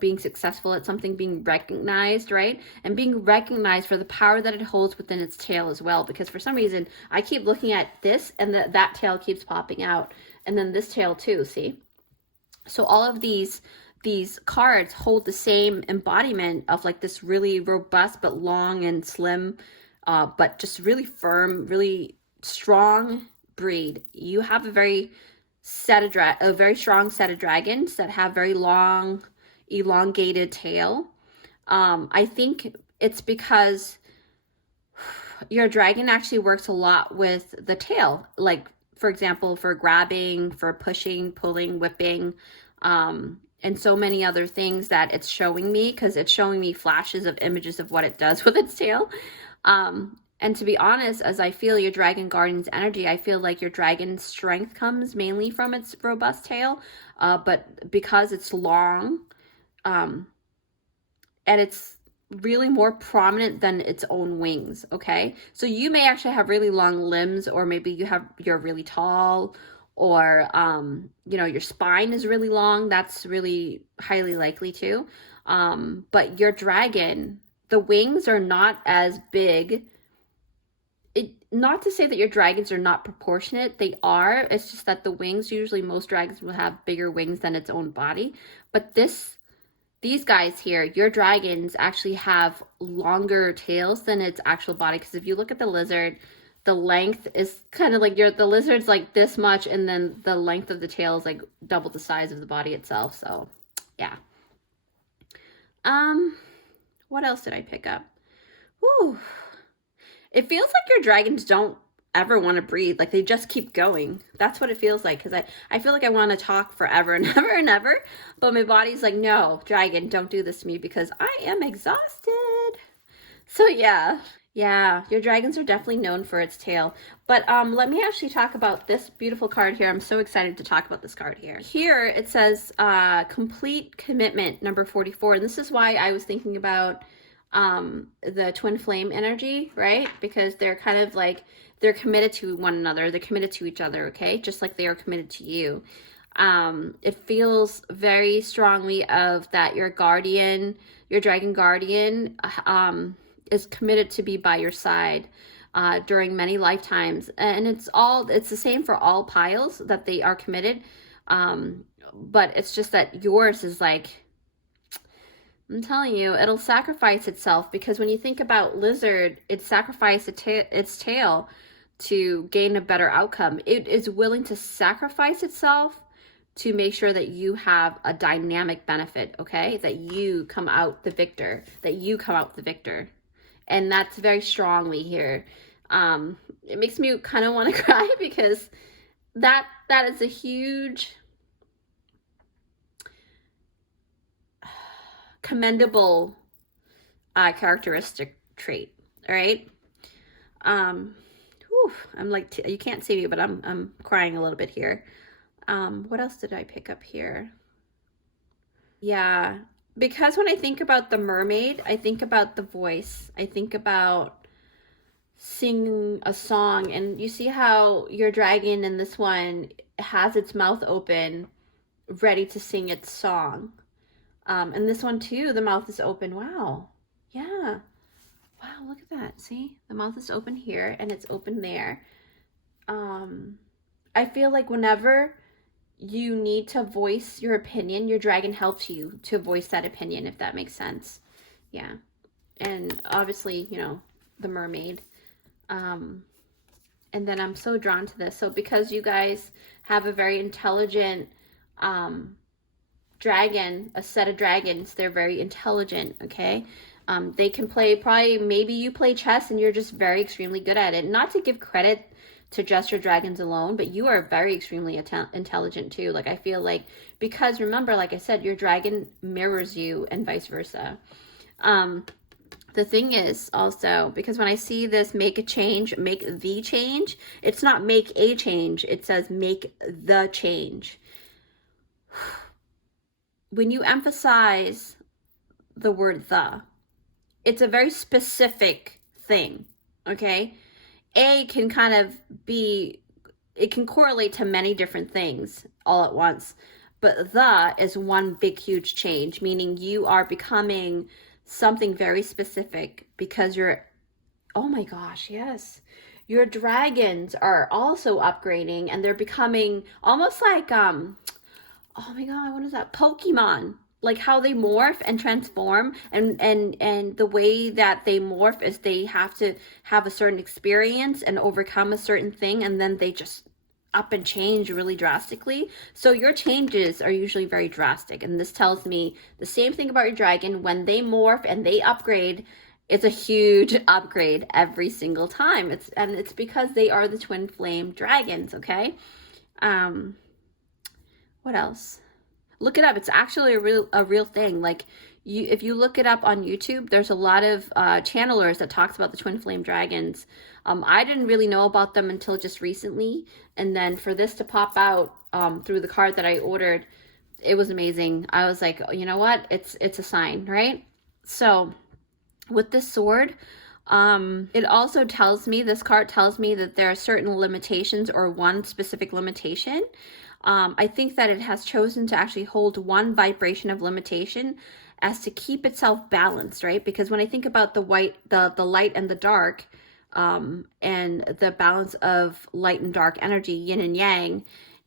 being successful at something, being recognized, right? And being recognized for the power that it holds within its tail as well. Because for some reason, I keep looking at this, and that tail keeps popping out. And then this tail too, see? So all of these cards hold the same embodiment of like this really robust but long and slim, but just really firm, really strong breed. You have a very strong set of dragons that have very long, elongated tail. I think it's because your dragon actually works a lot with the tail, like, for example, for grabbing, for pushing, pulling, whipping, and so many other things that it's showing me, because it's showing me flashes of images of what it does with its tail. And to be honest, as I feel your dragon guardian's energy, I feel like your dragon's strength comes mainly from its robust tail, but because it's long, and it's really more prominent than its own wings, okay? So you may actually have really long limbs, or maybe you're really tall, or you know, your spine is really long. That's really highly likely too. But your dragon, the wings are not as big. Not to say that your dragons are not proportionate, they are. It's just that the wings, usually most dragons will have bigger wings than its own body. But these guys here, your dragons actually have longer tails than its actual body. Because if you look at the lizard, the length is kind of like the lizard's like this much, and then the length of the tail is like double the size of the body itself. So yeah. What else did I pick up? Whew. It feels like your dragons don't ever want to breathe. Like they just keep going. That's what it feels like. Because I feel like I want to talk forever and ever and ever. But my body's like, no, dragon, don't do this to me because I am exhausted. So yeah. Yeah, your dragons are definitely known for its tail. But let me actually talk about this beautiful card here. I'm so excited to talk about this card here. Here it says complete commitment, number 44. And this is why I was thinking about the twin flame energy, right? Because they're kind of like, they're committed to one another. They're committed to each other, okay? Just like they are committed to you. It feels very strongly of that your guardian, your dragon guardian, is committed to be by your side during many lifetimes. And it's the same for all piles, that they are committed. But it's just that yours is like, I'm telling you, it'll sacrifice itself, because when you think about lizard, it sacrificed its tail to gain a better outcome. It is willing to sacrifice itself to make sure that you have a dynamic benefit, okay? That you come out the victor, And that's very strongly here. It makes me kind of want to cry, because that is a huge commendable characteristic trait. All right. I'm like, you can't see me, but I'm crying a little bit here. What else did I pick up here? Yeah, because when I think about the mermaid, I think about the voice. I think about singing a song, and you see how your dragon in this one has its mouth open, ready to sing its song. And this one too, the mouth is open. Wow. Yeah. Wow, look at that. See? The mouth is open here and it's open there. I feel like whenever you need to voice your opinion, your dragon helps you to voice that opinion, if that makes sense. Yeah. And obviously, you know, the mermaid. And then I'm so drawn to this. So because you guys have a very intelligent dragon, a set of dragons, they're very intelligent, okay? They can play, maybe you play chess and you're just very extremely good at it. Not to give credit to just your dragons alone, but you are very extremely intelligent too. Like I feel like, because remember, like I said, your dragon mirrors you and vice versa. The thing is also, because when I see this make a change, make the change, it's not make a change, it says make the change. When you emphasize the word the, it's a very specific thing, okay? A can kind of be, it can correlate to many different things all at once, but the is one big, huge change, meaning you are becoming something very specific, because you're, oh my gosh, yes. Your dragons are also upgrading, and they're becoming almost like, oh my God, what is that? Pokemon. Like how they morph and transform, and the way that they morph is they have to have a certain experience and overcome a certain thing, and then they just up and change really drastically. So your changes are usually very drastic, and this tells me the same thing about your dragon. When they morph and they upgrade, it's a huge upgrade every single time. It's because they are the twin flame dragons, okay? What else? Look it up. It's actually a real thing. Like if you look it up on YouTube, there's a lot of channelers that talks about the twin flame dragons. I didn't really know about them until just recently, and then for this to pop out through the card that I ordered, it was amazing. I was like, you know what? It's a sign, right? So with this sword, It also tells me, this card tells me that there are certain limitations, or one specific limitation. I think that it has chosen to actually hold one vibration of limitation as to keep itself balanced, right? Because when I think about the light and the dark, and the balance of light and dark energy, yin and yang,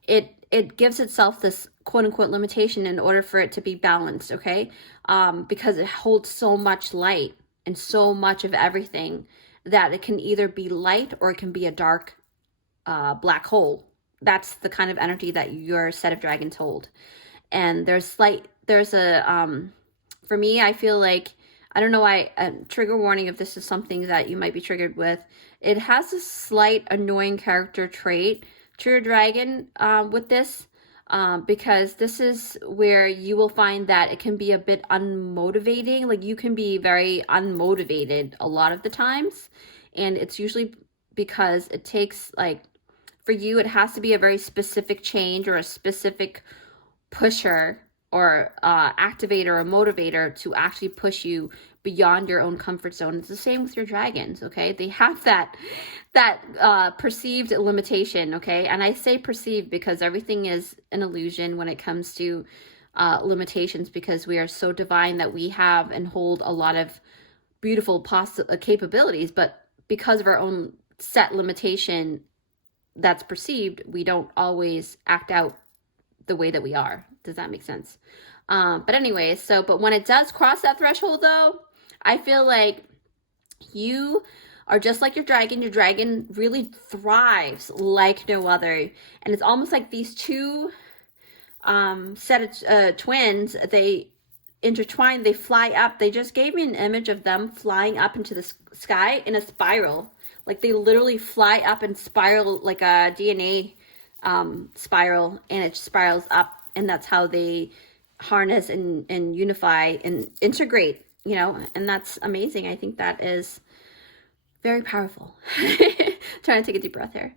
it gives itself this quote unquote limitation in order for it to be balanced, okay? Because it holds so much light and so much of everything that it can either be light or it can be a dark black hole. That's the kind of energy that your set of dragons hold. And there's a, for me, I feel like, I don't know why, trigger warning if this is something that you might be triggered with. It has a slight annoying character trait to your dragon with this, because this is where you will find that it can be a bit unmotivating. Like, you can be very unmotivated a lot of the times. And it's usually because it takes, like, for you, it has to be a very specific change or a specific pusher or activator or motivator to actually push you beyond your own comfort zone. It's the same with your dragons, okay? They have that perceived limitation, okay? And I say perceived because everything is an illusion when it comes to limitations, because we are so divine that we have and hold a lot of beautiful capabilities, but because of our own set limitation that's perceived, we don't always act out the way that we are. Does that make sense? But anyway, but when it does cross that threshold though, I feel like you are just like your dragon. Your dragon really thrives like no other. And it's almost like these two set of twins, they intertwine, they fly up. They just gave me an image of them flying up into the sky in a spiral. Like, they literally fly up and spiral like a DNA spiral, and it spirals up, and that's how they harness and unify and integrate, you know, and that's amazing. I think that is very powerful. Trying to take a deep breath here.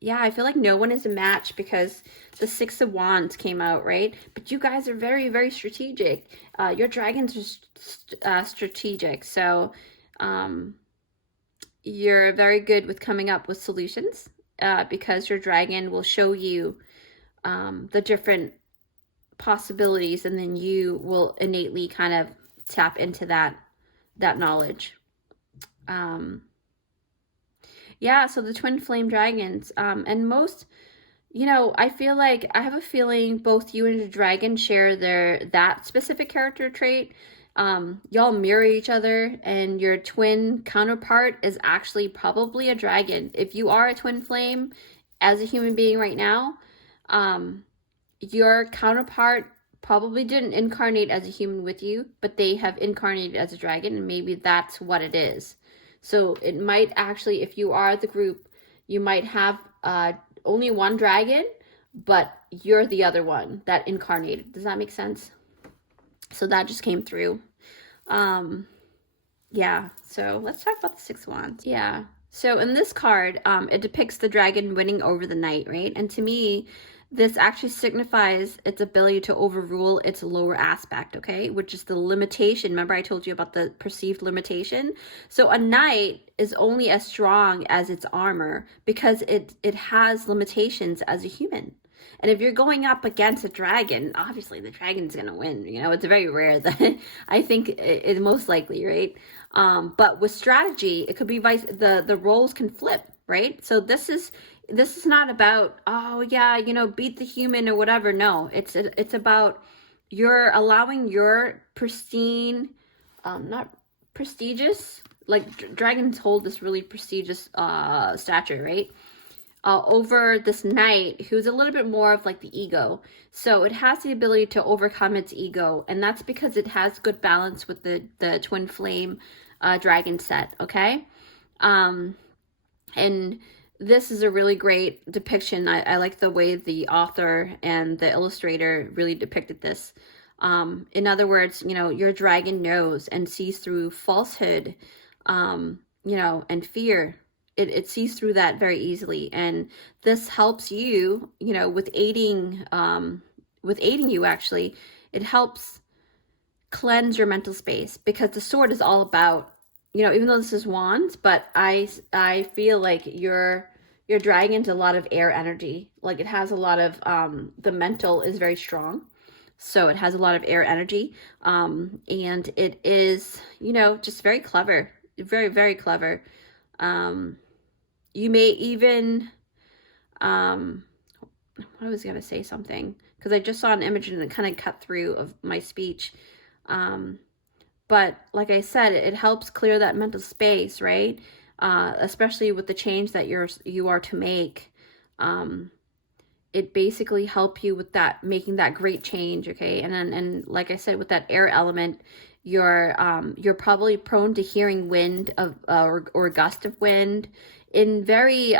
Yeah, I feel like no one is a match because the Six of Wands came out, right? But you guys are very, very strategic. Your dragons are strategic, so you're very good with coming up with solutions, because your dragon will show you the different possibilities, and then you will innately kind of tap into that knowledge. Yeah, so the twin flame dragons, and most, you know, I feel like, I have a feeling both you and the dragon share that specific character trait. Y'all mirror each other, and your twin counterpart is actually probably a dragon. If you are a twin flame as a human being right now, your counterpart probably didn't incarnate as a human with you, but they have incarnated as a dragon, and maybe that's what it is. So it might actually, if you are the group, you might have only one dragon, but you're the other one that incarnated. Does that make sense? So that just came through. Yeah, so let's talk about the Six of Wands. Yeah, so in this card, it depicts the dragon winning over the knight, right? And to me, this actually signifies its ability to overrule its lower aspect, okay? Which is the limitation. Remember I told you about the perceived limitation? So a knight is only as strong as its armor because it has limitations as a human. And if you're going up against a dragon, obviously the dragon's going to win. You know, it's very rare that I think it's most likely, right? But with strategy, it could be the roles can flip, right? So this is not about, oh yeah, you know, beat the human or whatever. No, it's about you're allowing your pristine, not prestigious, like dragons hold this really prestigious stature, right? Over this knight who's a little bit more of like the ego. So it has the ability to overcome its ego, and that's because it has good balance with the twin flame dragon set, okay? And this is a really great depiction. I like the way the author and the illustrator really depicted this. In other words, you know, your dragon knows and sees through falsehood, you know, and fear. It sees through that very easily, and this helps you, you know, with aiding you. Actually, it helps cleanse your mental space, because the sword is all about, you know, even though this is wands, but I feel like your dragon's a lot of air energy. Like it has a lot of the mental is very strong. So it has a lot of air energy. And it is, you know, just very clever. Very, very clever. You may even I was gonna say something because I just saw an image and it kind of cut through of my speech. But like I said, it helps clear that mental space, right? Especially with the change that you are to make. It basically help you with that, making that great change, okay? And like I said, with that air element, you're probably prone to hearing wind or gust of wind in very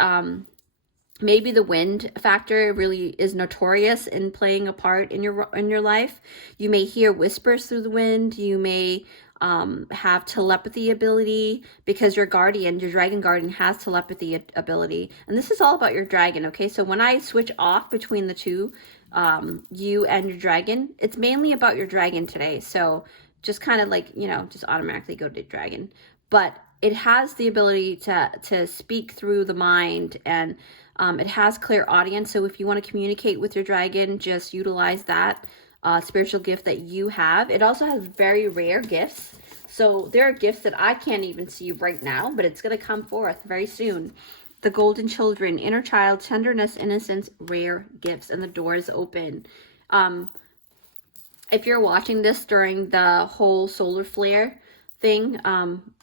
maybe the wind factor really is notorious in playing a part in your life. You may hear whispers through the wind. You may have telepathy ability, because your dragon guardian has telepathy ability. And this is all about your dragon, okay? So when I switch off between the two, you and your dragon, it's mainly about your dragon today. So just kind of like, you know, just automatically go to dragon. But it has the ability to speak through the mind, and it has clear audience. So if you want to communicate with your dragon, just utilize that spiritual gift that you have. It also has very rare gifts. So there are gifts that I can't even see right now, but it's going to come forth very soon. The golden children, inner child, tenderness, innocence, rare gifts, and the door is open. If you're watching this during the whole solar flare thing,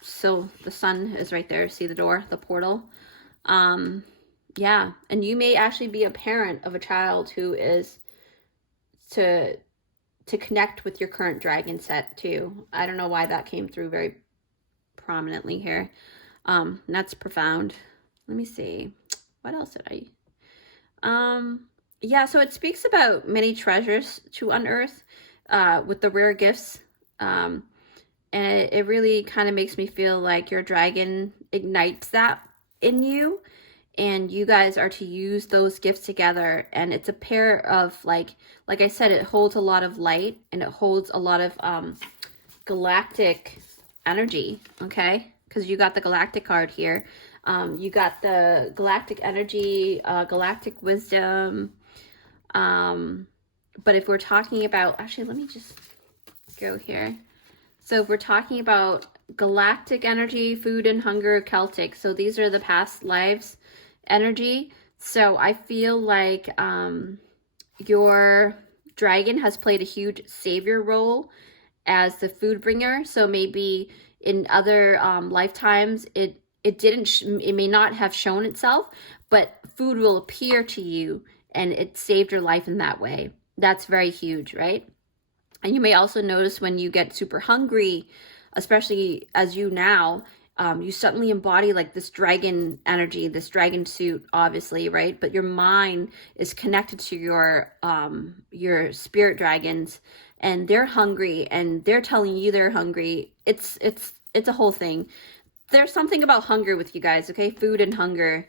so the sun is right there, see the door, the portal, yeah, and you may actually be a parent of a child who is to connect with your current dragon set too. I don't know why that came through very prominently here. That's profound. Let me see, what else did I yeah, so it speaks about many treasures to unearth with the rare gifts. And it really kind of makes me feel like your dragon ignites that in you, and you guys are to use those gifts together. And it's a pair of, like I said, it holds a lot of light, and it holds a lot of galactic energy, okay? Because you got the galactic card here. You got the galactic energy, galactic wisdom. But if we're talking about, actually, let me just go here. So if we're talking about galactic energy, food and hunger, Celtic. So these are the past lives energy. So I feel like your dragon has played a huge savior role as the food bringer. So maybe in other lifetimes, it may not have shown itself, but food will appear to you, and it saved your life in that way. That's very huge, right? And you may also notice when you get super hungry, especially as you now, you suddenly embody like this dragon energy, this dragon suit, obviously, right? But your mind is connected to your spirit dragons, and they're hungry, and they're telling you they're hungry. It's a whole thing. There's something about hunger with you guys, okay? Food and hunger.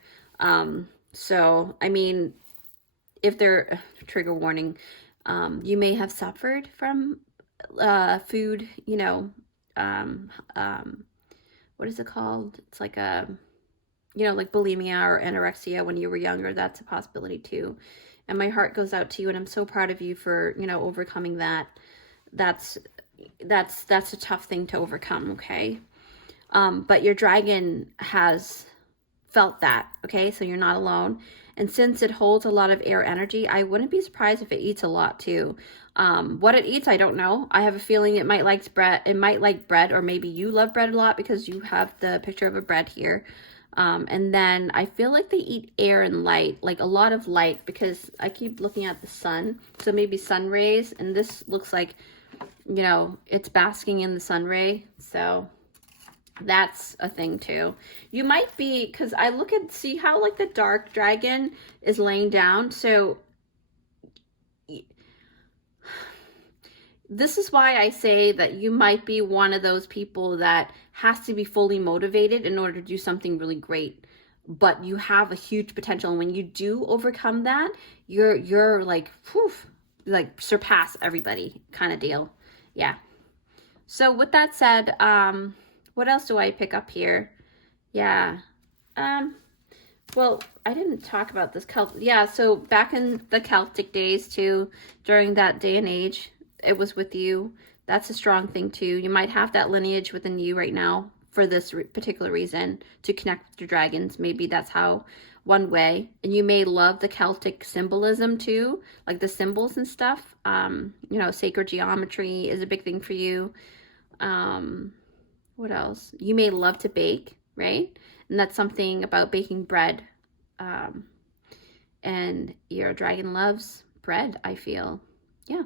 So, I mean, if they're, trigger warning, you may have suffered from food, you know, what is it called? It's like a, you know, like bulimia or anorexia when you were younger. That's a possibility too. And my heart goes out to you, and I'm so proud of you for, you know, overcoming that. That's a tough thing to overcome, okay? But your dragon has felt that, okay? So you're not alone. And since it holds a lot of air energy, I wouldn't be surprised if it eats a lot too. What it eats, I don't know. I have a feeling it might like bread. It might like bread, or maybe you love bread a lot because you have the picture of a bread here. And then I feel like they eat air and light, like a lot of light, because I keep looking at the sun. So maybe sun rays, and this looks like, you know, it's basking in the sun ray. So that's a thing too. You might be, because I see how like the dark dragon is laying down. So this is why I say that you might be one of those people that has to be fully motivated in order to do something really great. But you have a huge potential, and when you do overcome that, you're like, whew, like surpass everybody kind of deal. Yeah. So with that said, what else do I pick up here? Yeah. Well, I didn't talk about this yeah, so back in the Celtic days too, during that day and age, it was with you. That's a strong thing too. You might have that lineage within you right now for this particular reason, to connect with your dragons. Maybe that's how, one way. And you may love the Celtic symbolism too, like the symbols and stuff. You know, sacred geometry is a big thing for you. What else? You may love to bake, right? And that's something about baking bread. And your dragon loves bread, I feel. Yeah.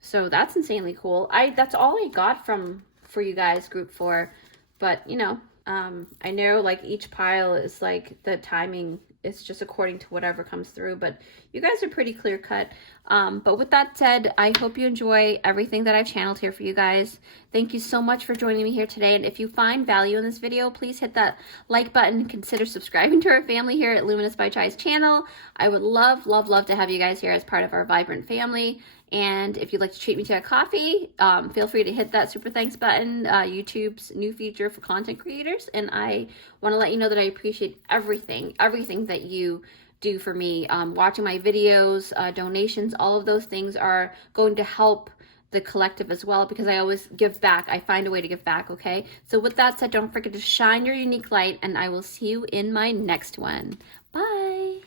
So that's insanely cool. That's all I got for you guys, group 4. But, you know, I know like each pile is like the timing is just according to whatever comes through, but you guys are pretty clear cut. But with that said, I hope you enjoy everything that I've channeled here for you guys. Thank you so much for joining me here today. And if you find value in this video, please hit that like button and consider subscribing to our family here at Luminous by Chai's channel. I would love, love, love to have you guys here as part of our vibrant family. And if you'd like to treat me to a coffee, feel free to hit that super thanks button, YouTube's new feature for content creators. And I want to let you know that I appreciate everything that you do for me. Watching my videos, donations, all of those things are going to help the collective as well, because I always give back. I find a way to give back, okay? So with that said, don't forget to shine your unique light, and I will see you in my next one. Bye.